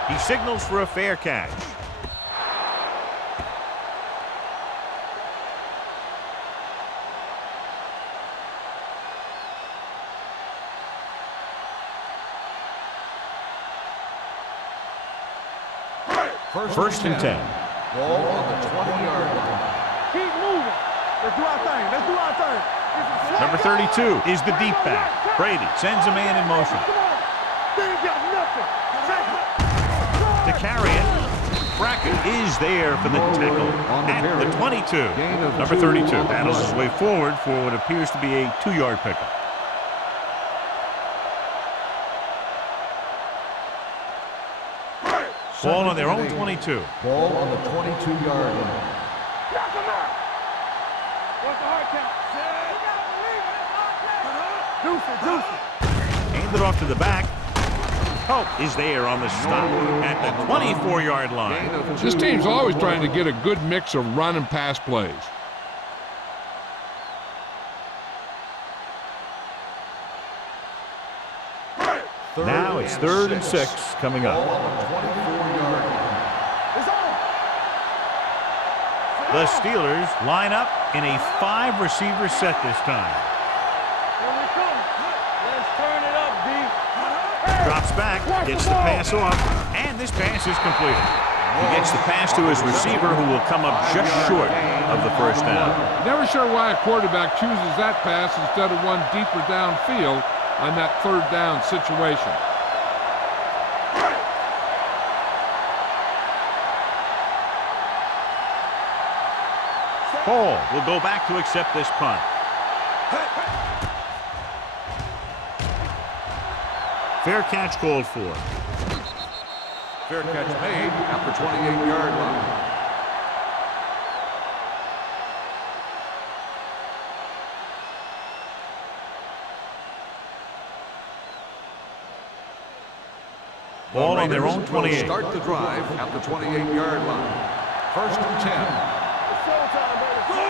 He signals for a fair catch. First and 10. Ball on the 20-yard line. Keep moving. Let's do our thing. Let's do our thing. Number 32 is the deep back. Brady sends a man in motion. They ain't got nothing. To carry it, Brackett is there for the tackle at the 22. Number 32 battles his way forward for what appears to be a 2-yard pickup. Ball on their own 22. Ball on the 22-yard line. Knock him out. What's the hard count? Juicy. Handed off to the back. Pope is there on the stop at the 24-yard line. This team's always trying to get a good mix of run and pass plays. Now it's 3rd and 6 coming up. The Steelers line up in a 5-receiver set this time. Here we come. Let's turn it up, D. Drops back, gets the pass off, and this pass is completed. He gets the pass to his receiver, who will come up just short of the first down. Never sure why a quarterback chooses that pass instead of one deeper downfield on that 3rd down situation. Hall will go back to accept this punt. Fair catch called for. Fair catch made at the 28-yard line. Ball on their own 28. Start the drive at the 28-yard line. 1st and 10.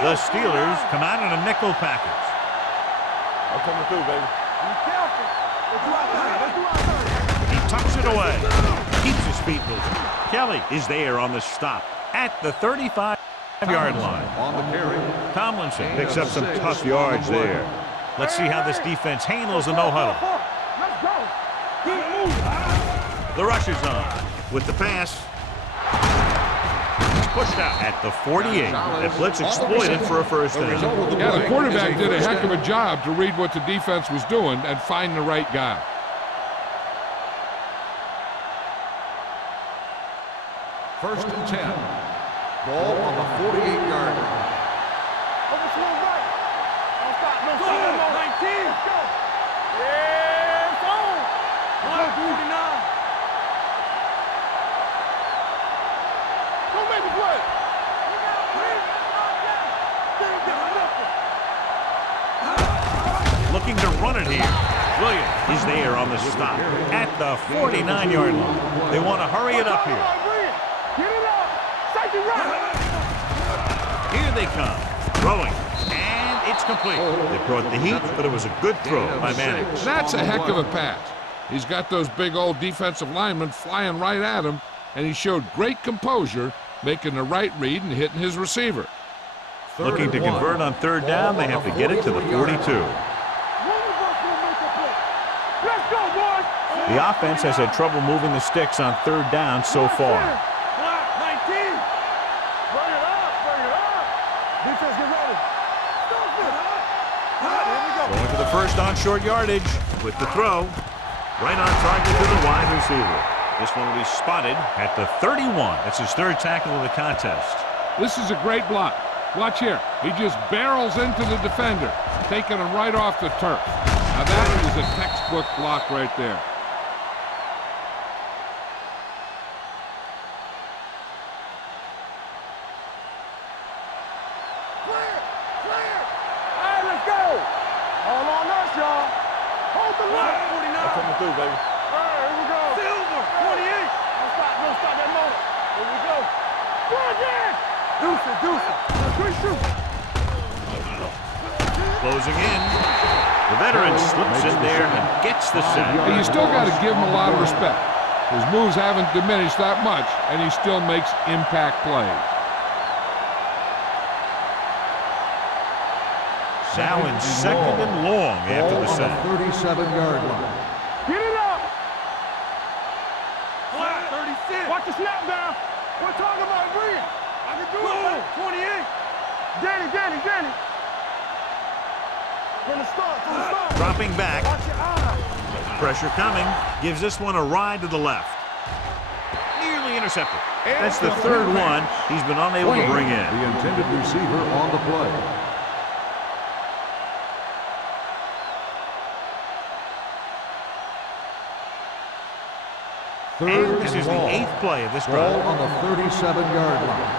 The Steelers come out in a nickel package. I'm coming through, baby. Be careful. Let's do our thing. Let's do our thing. He tucks it away. Keeps his feet moving. Kelly is there on the stop at the 35-yard line. On the carry. Tomlinson picks up some tough yards there. Let's see how this defense handles the no-huddle. Let's go. Keep moving. The rush is on with the pass. Pushed out at the 48. That blitz exploited for a first down. Yeah, the quarterback did a heck of a job to read what the defense was doing and find the right guy. First and 10. Ball on the 48-yard line. Over to the right. Don't stop. No Go, stop. 19. Go. Yeah, it's on. 149. Don't make me play. Looking to run it here. Williams is there on the stop at the 49-yard line. They want to hurry it up here. Get it up. Safety right. Here they come. Throwing. And it's complete. They brought the heat, but it was a good throw by Manning. That's a heck of a pass. He's got those big old defensive linemen flying right at him, and he showed great composure, making the right read and hitting his receiver. Looking to convert on 3rd down, they have to get it to the 42. Let's go, boys. The offense has had trouble moving the sticks on 3rd down so far. Block, 19. Bring it up. Bring it up. Defense, get ready. Here we go. Going for the first on short yardage with the throw. Right on target to the wide receiver. This one will be spotted at the 31. That's his 3rd tackle of the contest. This is a great block. Watch here. He just barrels into the defender, taking him right off the turf. Now that is a textbook block right there. through, baby. All right, here we go. Silver, 28. Don't stop that motor. Here we go. Go again. Deuce it. Good shoot. Closing in. The veteran slips in there and gets the sack. But you still got to give him a lot of respect. His moves haven't diminished that much, and he still makes impact plays. Now in second and long after the sack. 37-yard line. Get it up. Flat, 36. Watch the snap down. We're talking about bring it. I can do it, man. 28. Danny. From the start. Dropping back. Watch your eyes. Pressure coming. Gives this one a ride to the left. Nearly intercepted. That's the third one he's been unable to bring in. The intended receiver on the play. And this is the 8th play of this Ball drive. on the 37-yard line.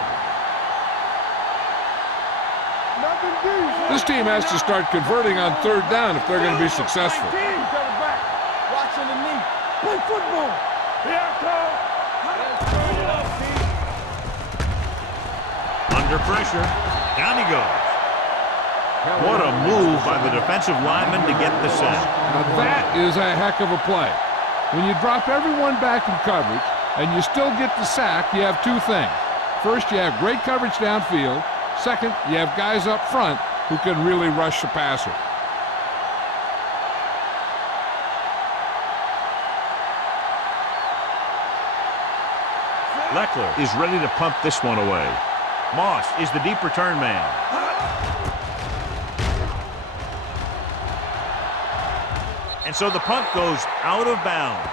Nothing deep. This team has to start converting on third down if they're going to be successful. Watch underneath. Play football. Yeah, Cole. Turn it up, T. Under pressure. Down he goes. What a move by the defensive lineman to get the sack. Now that is a heck of a play. When you drop everyone back in coverage and you still get the sack, you have two things. First, you have great coverage downfield. Second, you have guys up front who can really rush the passer. Leckler is ready to punt this one away. Moss is the deep return man. And so the punt goes out of bounds.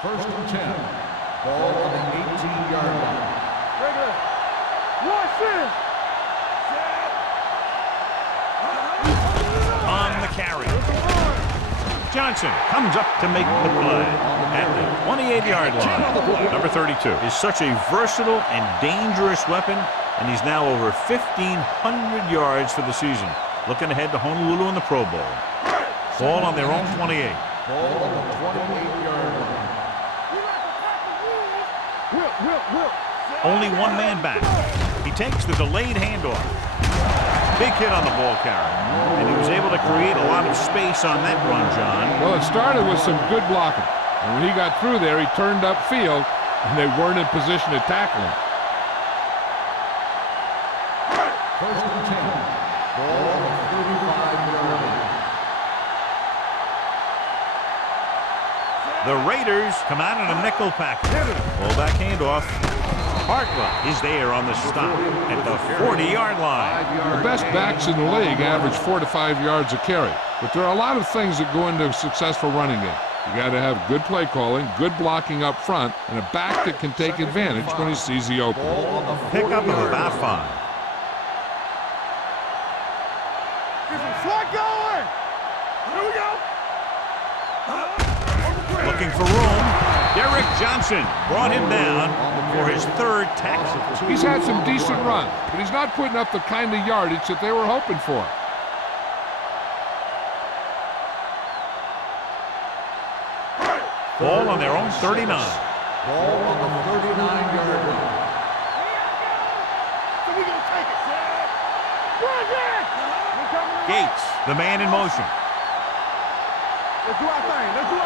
First and 10. Ball on the 18-yard line. Regular. Watch this. On the carry. Johnson comes up to make the play at the 28-yard line. Number 32 is such a versatile and dangerous weapon, and he's now over 1,500 yards for the season. Looking ahead to Honolulu in the Pro Bowl. Ball on their own 28. Ball on the 28-yard line. Whip. Only one man back. He takes the delayed handoff. Big hit on the ball carrier. And he was able to create a lot of space on that run, John. Well, it started with some good blocking. And when he got through there, he turned upfield, and they weren't in position to tackle him. First and 10. Ball on the 35-yard line. The Raiders come out in a nickel package. Fullback handoff. Hartwell is there on the stop at the 40-yard line. The best backs in the league average 4 to 5 yards a carry. But there are a lot of things that go into a successful running game. You got to have good play calling, good blocking up front, and a back that can take advantage when he sees the opening. Pickup of about 5. Get some slot going. Here we go. Looking for room. Derek Johnson brought him down for his third tackle. He's had some decent runs, but he's not putting up the kind of yardage that they were hoping for. Ball on their own 39. Ball on the 39-yard line. So we gonna take it. Go again. Gates, the man in motion. Let's do our thing. Let's go.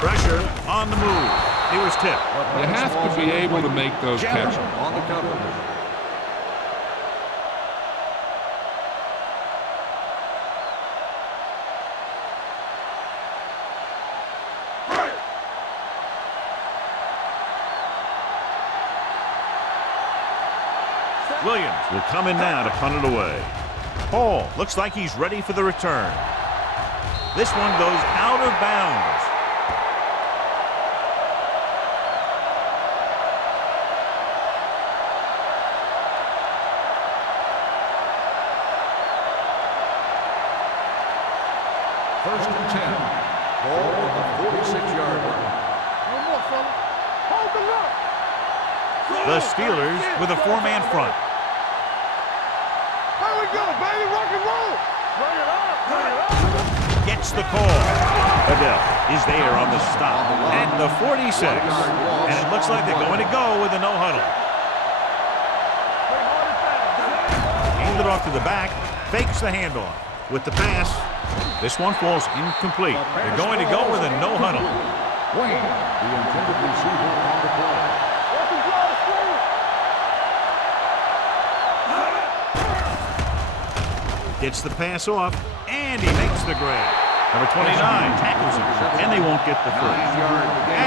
Pressure on the move. He was tipped. You have to be able to make those catches. On the cover. Williams will come in now to punt it away. Hall looks like he's ready for the return. This one goes out of bounds. First and 10. Ball on the 46-yard line. One more, fella. Hold the look. The Steelers with a 4-man front. There we go, baby. Rock and roll. Bring it up. Bring it up. Gets the call. Adele is there on the stop at the 46. And it looks like they're going to go with a no huddle. Hand it off to the back. Fakes the handoff. With the pass, this one falls incomplete. They're going to go with a no huddle. Wayne, the intended receiver on the play. Gets the pass off, and he makes the grab. Number 29 tackles him, and they won't get the first.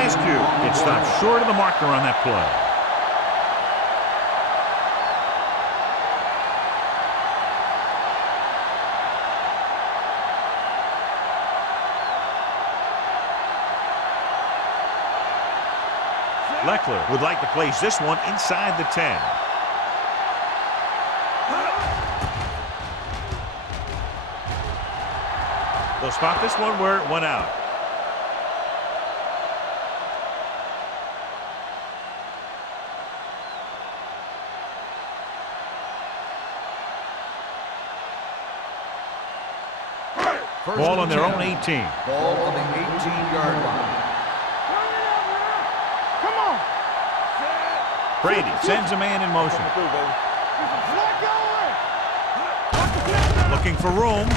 Askew gets stopped short of the marker on that play. Leckler would like to place this one inside the 10. They'll spot this one where it went out. Ball on their own 18. Ball on the 18-yard line. Come on. Brady sends a man in motion. Looking for room.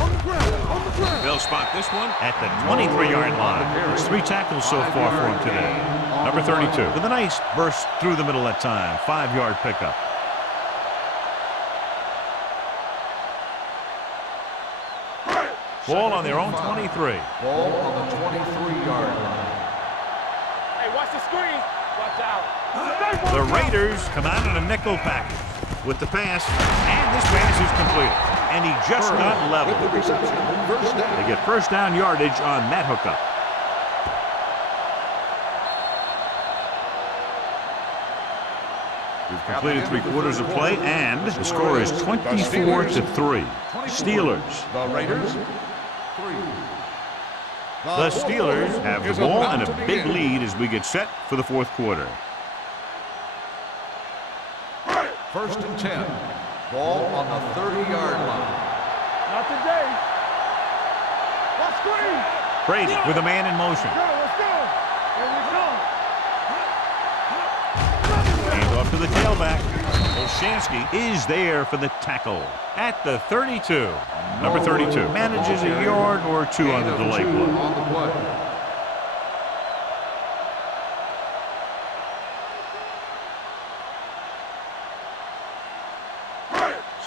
They'll spot this one at the 23-yard line. It's 3 tackles so far for him today. Number 32 with a nice burst through the middle that time. 5-yard pickup. Ball on their own 23. Ball on the 23-yard line. Hey, watch the screen. Watch out. The Raiders come out in a nickel package with the pass, and this pass is completed. And he just got level. With the reception, first down. They get first down yardage on that hookup. We've completed 3/4 of play, and the score is 24-3. Steelers. The Raiders, 3. The Steelers have the ball and a big lead as we get set for the 4th quarter. First and 10. Ball on the 30-yard line. Not today. Let's screen. Brady with a man in motion. Let's go. Here we come. Hand off to the tailback. Olshansky is there for the tackle at the 32. Number 32 manages a yard or 2 on the delay play. On the play.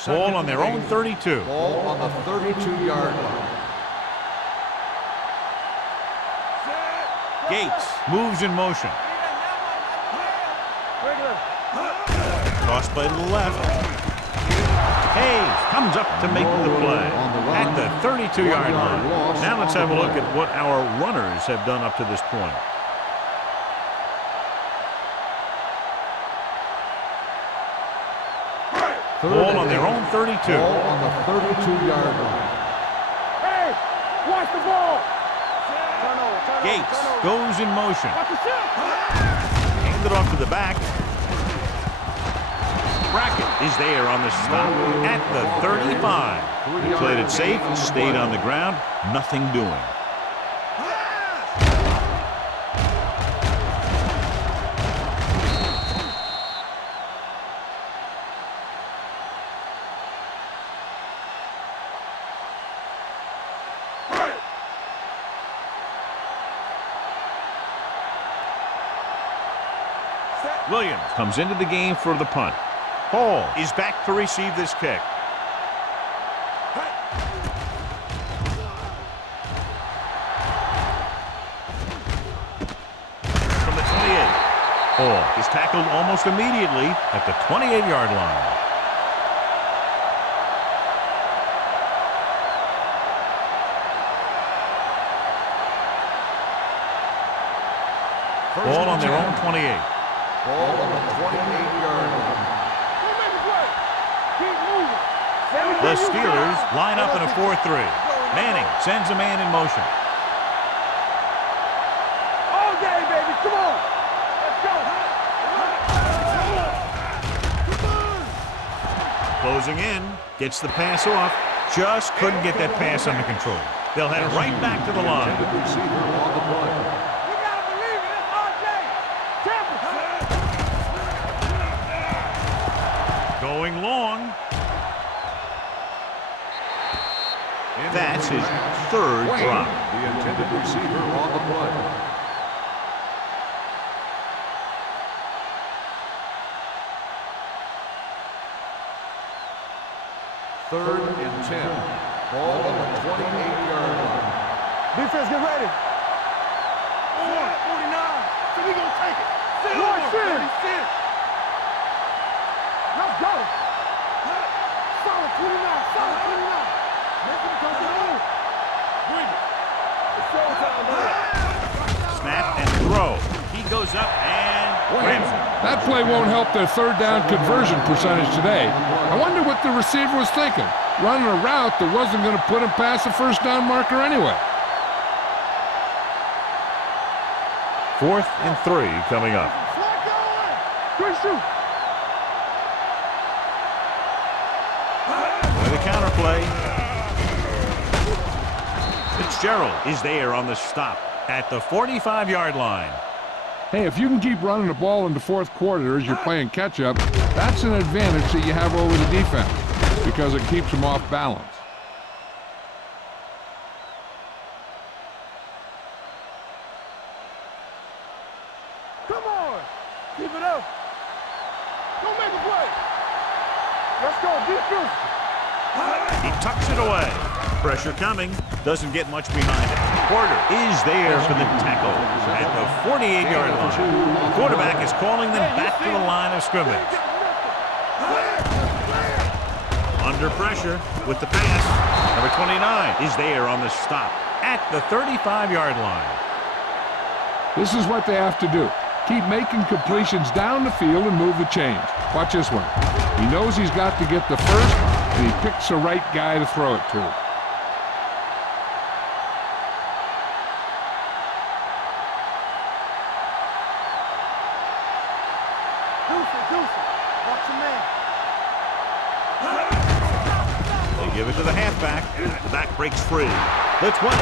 Ball on their own 32. Ball on the 32-yard line. Gates moves in motion. Toss play to the left. Hayes comes up to make the play at the 32-yard line. Now let's have a look at what our runners have done up to this point. Ball on their own 32. Ball on the 32-yard line. Hey, watch the ball. Gates goes in motion. Watch the shot. Hand it off to the back. Brackett is there on the stop at the 35. He played it safe, stayed on the ground, nothing doing. Williams comes into the game for the punt. Hall is back to receive this kick. From the 28. Hall is tackled almost immediately at the 28-yard line. Ball on their own 28. Ball on the 28-yard line. The Steelers line up in a 4-3. Manning sends a man in motion. All day, baby. Come on. Let's go. Closing in, gets the pass off. Just couldn't get that pass under control. They'll head right back to the line. Receiver on the play. You gotta believe it. It's RJ. Going long. That's his third drop. The intended receiver on the play. Third and 10. Ball on the 28-yard line. Defense, get ready. 49. So we gonna take it. Right, Silver. sit. 36. Let's go. Solid 29. Solid 29. Make him come to the move. Bring it. It's showtime, man. Snap and throw. He goes up and grabs it. That play won't help their third down conversion percentage today. I wonder what the receiver was thinking, running a route that wasn't going to put him past the first down marker anyway. 4th and 3 coming up. Flat going. Good shoot. With a counter play. Fitzgerald is there on the stop at the 45-yard line. Hey, if you can keep running the ball in the fourth quarter as you're playing catch-up, that's an advantage that you have over the defense because it keeps them off balance. Come on. Keep it up. Don't make a play. Let's go. Defense. He tucks it away. Pressure coming. Doesn't get much behind it. Porter is there for the tackle at the 48-yard line. The quarterback is calling them back to the line of scrimmage. Under pressure with the pass. Number 29 is there on the stop at the 35-yard line. This is what they have to do. Keep making completions down the field and move the chains. Watch this one. He knows he's got to get the first, and he picks the right guy to throw it to. They give it to the halfback. The back breaks free. The 20.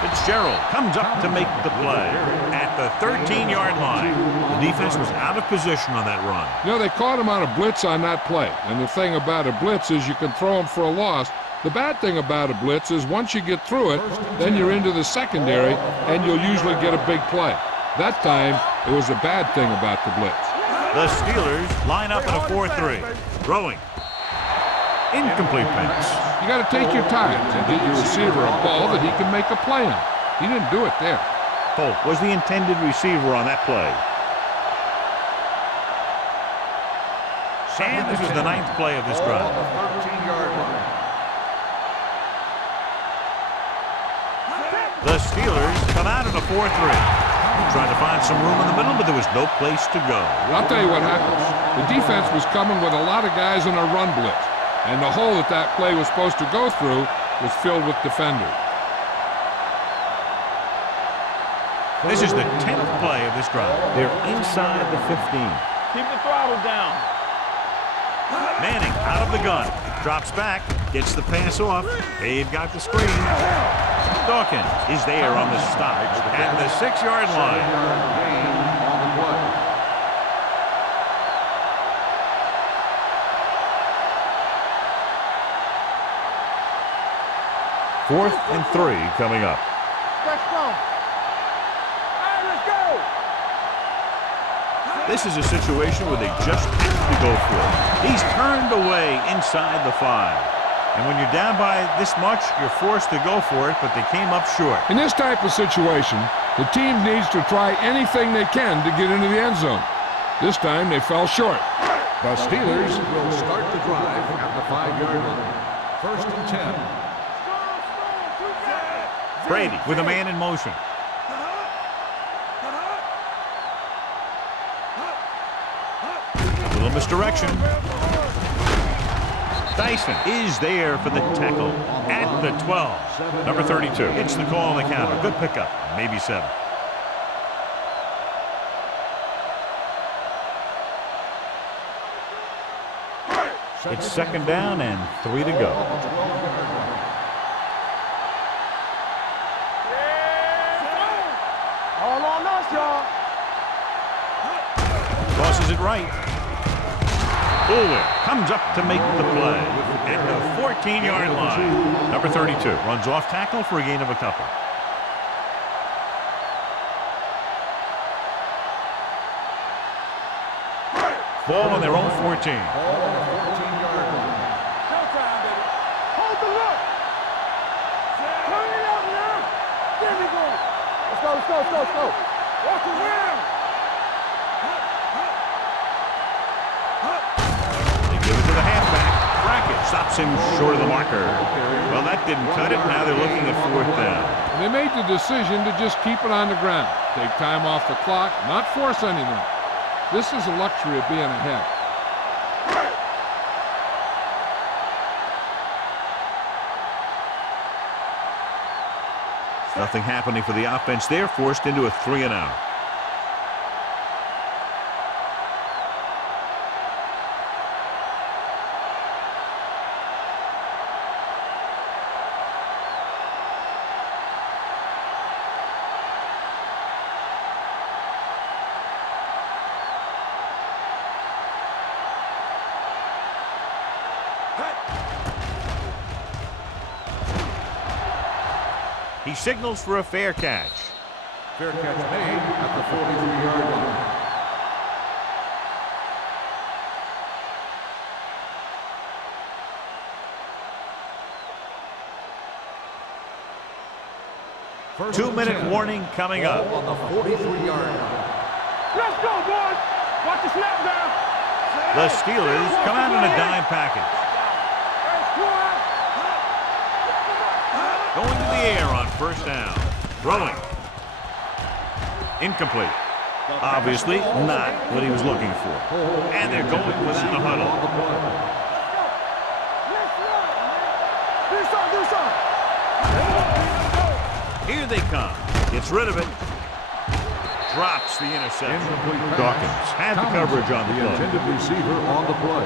Fitzgerald comes up to make the play at the 13-yard line. The defense was out of position on that run. You know, they caught him on a blitz on that play. And the thing about a blitz is you can throw him for a loss. The bad thing about a blitz is once you get through it, then you're into the secondary, and you'll usually get a big play. That time, it was a bad thing about the blitz. The Steelers line up in a 4-3. Throwing. Incomplete pass. You got to take your time and get your receiver a ball that he can make a play on. He didn't do it there. Holt was the intended receiver on that play. And this is the 9th play of this drive. On the 13-yard line. The Steelers come out in a 4-3. Trying to find some room in the middle, but there was no place to go. I'll tell you what happens. The defense was coming with a lot of guys in a run blitz. And the hole that play was supposed to go through was filled with defenders. This is the 10th play of this drive. They're inside the 15. Keep the throttle down. Manning out of the gun. Drops back. Gets the pass off. They've got the screen. Dawkins is there on the stop at the 6-yard line. Gain on the play. Fourth and 3 coming up. Let's go. All right, let's go. This is a situation where they just have to go for it. He's turned away inside the 5. And when you're down by this much, you're forced to go for it, but they came up short. In this type of situation, the team needs to try anything they can to get into the end zone. This time, they fell short. The Steelers will start the drive at the 5-yard line. First and 10. Brady with a man in motion. A little misdirection. Dyson is there for the tackle at the 12. Number 32 hits the call on the counter. Good pickup. Maybe 7. It's second down and 3 to go. All on us, y'all. Crosses it right. Bullware comes up to make the play at the 14-yard line. Number 32 runs off tackle for a gain of a couple. Ball on their own 14. Ball on the 14-yard line. Showtime, baby. Hold the look. Turn it up now. There we go. Let's go, let's go, let's go, let's go. Walk around. They give it to the halfback. Brackett stops him short of the marker. Well, that didn't cut it. Now they're looking at fourth down. And they made the decision to just keep it on the ground. Take time off the clock, not force anything. This is a luxury of being ahead. Nothing happening for the offense. They're forced into a 3-and-out. He signals for a fair catch. Fair catch made at the 43-yard line. First 2-minute 10. warning coming up. Ball on the 43-yard line. Let's go, boys. Watch the snap down. The Steelers come out in a dime package. Going to the air on first down. Throwing. Incomplete. Obviously not what he was looking for. And they're going without a huddle. Here they come. Gets rid of it. Drops the interception. Dawkins had the coverage on the The play. intended receiver on the play.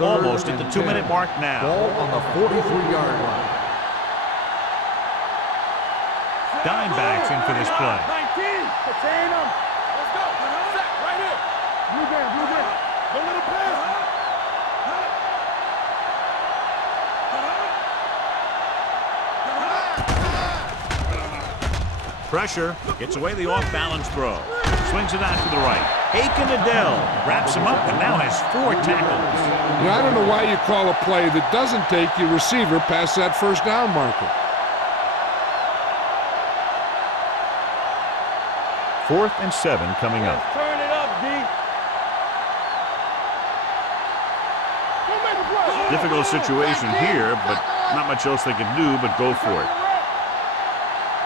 Almost at the 2-minute mark now. Ball on the 43-yard line. Dimebacks in for this play. 19. Contain them. Let's go. Set right here. Blue game, blue game. Don't let him pass. Pressure gets away the off-balance throw. Swings it out to the right. Aiken Adele wraps him up and now has 4 tackles. Now, I don't know why you call a play that doesn't take your receiver past that first down marker. 4th and 7 coming up. Turn it up, D. Go make a play. Difficult situation here, but not much else they can do but go for it.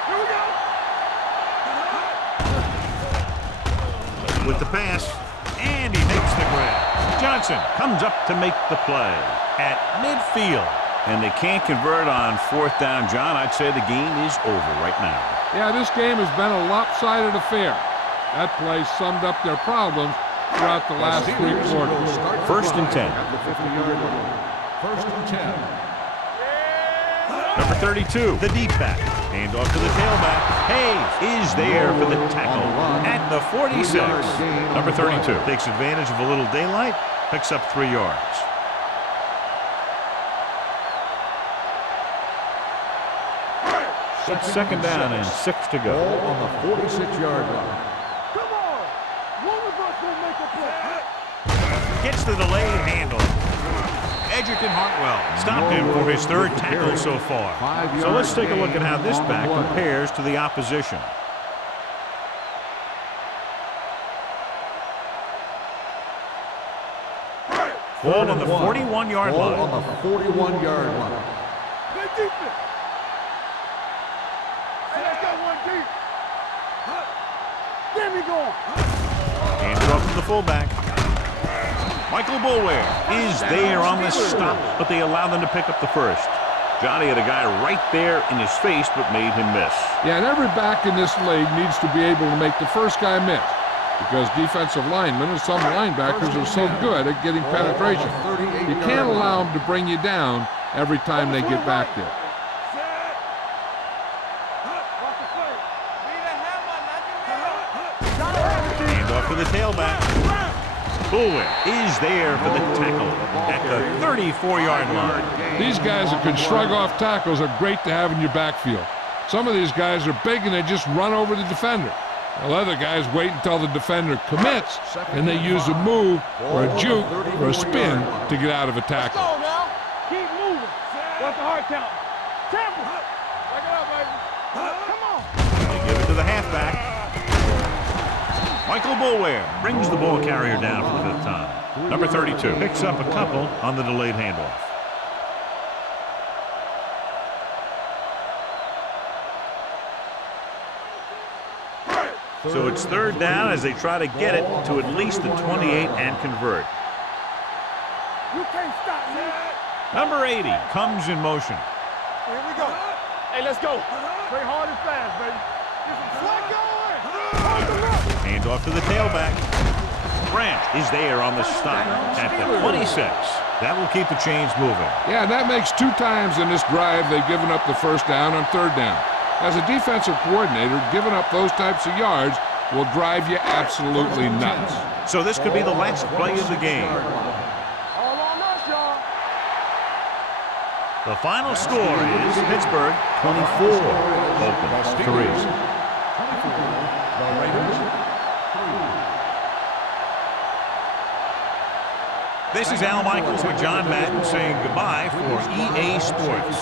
Here we go. With the pass, and he makes the grab. Johnson comes up to make the play at midfield. And they can't convert on 4th down, John. I'd say the game is over right now. Yeah, this game has been a lopsided affair. That play summed up their problems throughout the last 3 quarters. First and 10. At the 50-yard line. First and 10. Number 32, the deep back. Hand off to the tailback. Hayes is there for the tackle at the 46. Number 32 takes advantage of a little daylight, picks up 3 yards. It's second down and 6 to go. Ball on the 46-yard line. Come on. One of us will make a play. Gets the delayed handle. Edgerton Hartwell stopped him for his 3rd tackle so far. So let's take a look at how this back compares to the opposition. Ball on the 41-yard Ball line. on the 41-yard line. Play defense. Hey, let's go one deep. There we go. Handed off to the fullback. Michael Boulware is there on the stop, but they allow them to pick up the first. Johnny had a guy right there in his face but made him miss. Yeah, and every back in this league needs to be able to make the first guy miss, because defensive linemen and some linebackers are so good at getting penetration. You can't allow them to bring you down every time they get back there. Hand off to the tailback. Boulware is there for the tackle at the 34-yard line. These guys that can shrug off tackles are great to have in your backfield. Some of these guys are big and they just run over the defender. While other guys wait until the defender commits and they use a move or a juke or a spin to get out of a tackle. Let's go now. Keep moving. What's the hard count? Temple. Back it up, baby. Come on. They give it to the halfback. Michael Boulware brings the ball carrier down for the 5th time. Number 32 picks up a couple on the delayed handoff. So it's 3rd down as they try to get it to at least the 28 and convert. You can't stop me. Number 80 comes in motion. Here we go. Hey, let's go. Play hard and fast, baby. Get some slack going. Hold the rope. Hand off to the tailback. Branch is there on the stop at the 26. That will keep the chains moving. Yeah, and that makes 2 times in this drive they've given up the first down on 3rd down. As a defensive coordinator, giving up those types of yards will drive you absolutely nuts. So this could be the last play of the game. All on us, y'all. The final score is Pittsburgh 24, Oakland 3. The Raiders. This is Al Michaels with John Madden saying goodbye for EA Sports.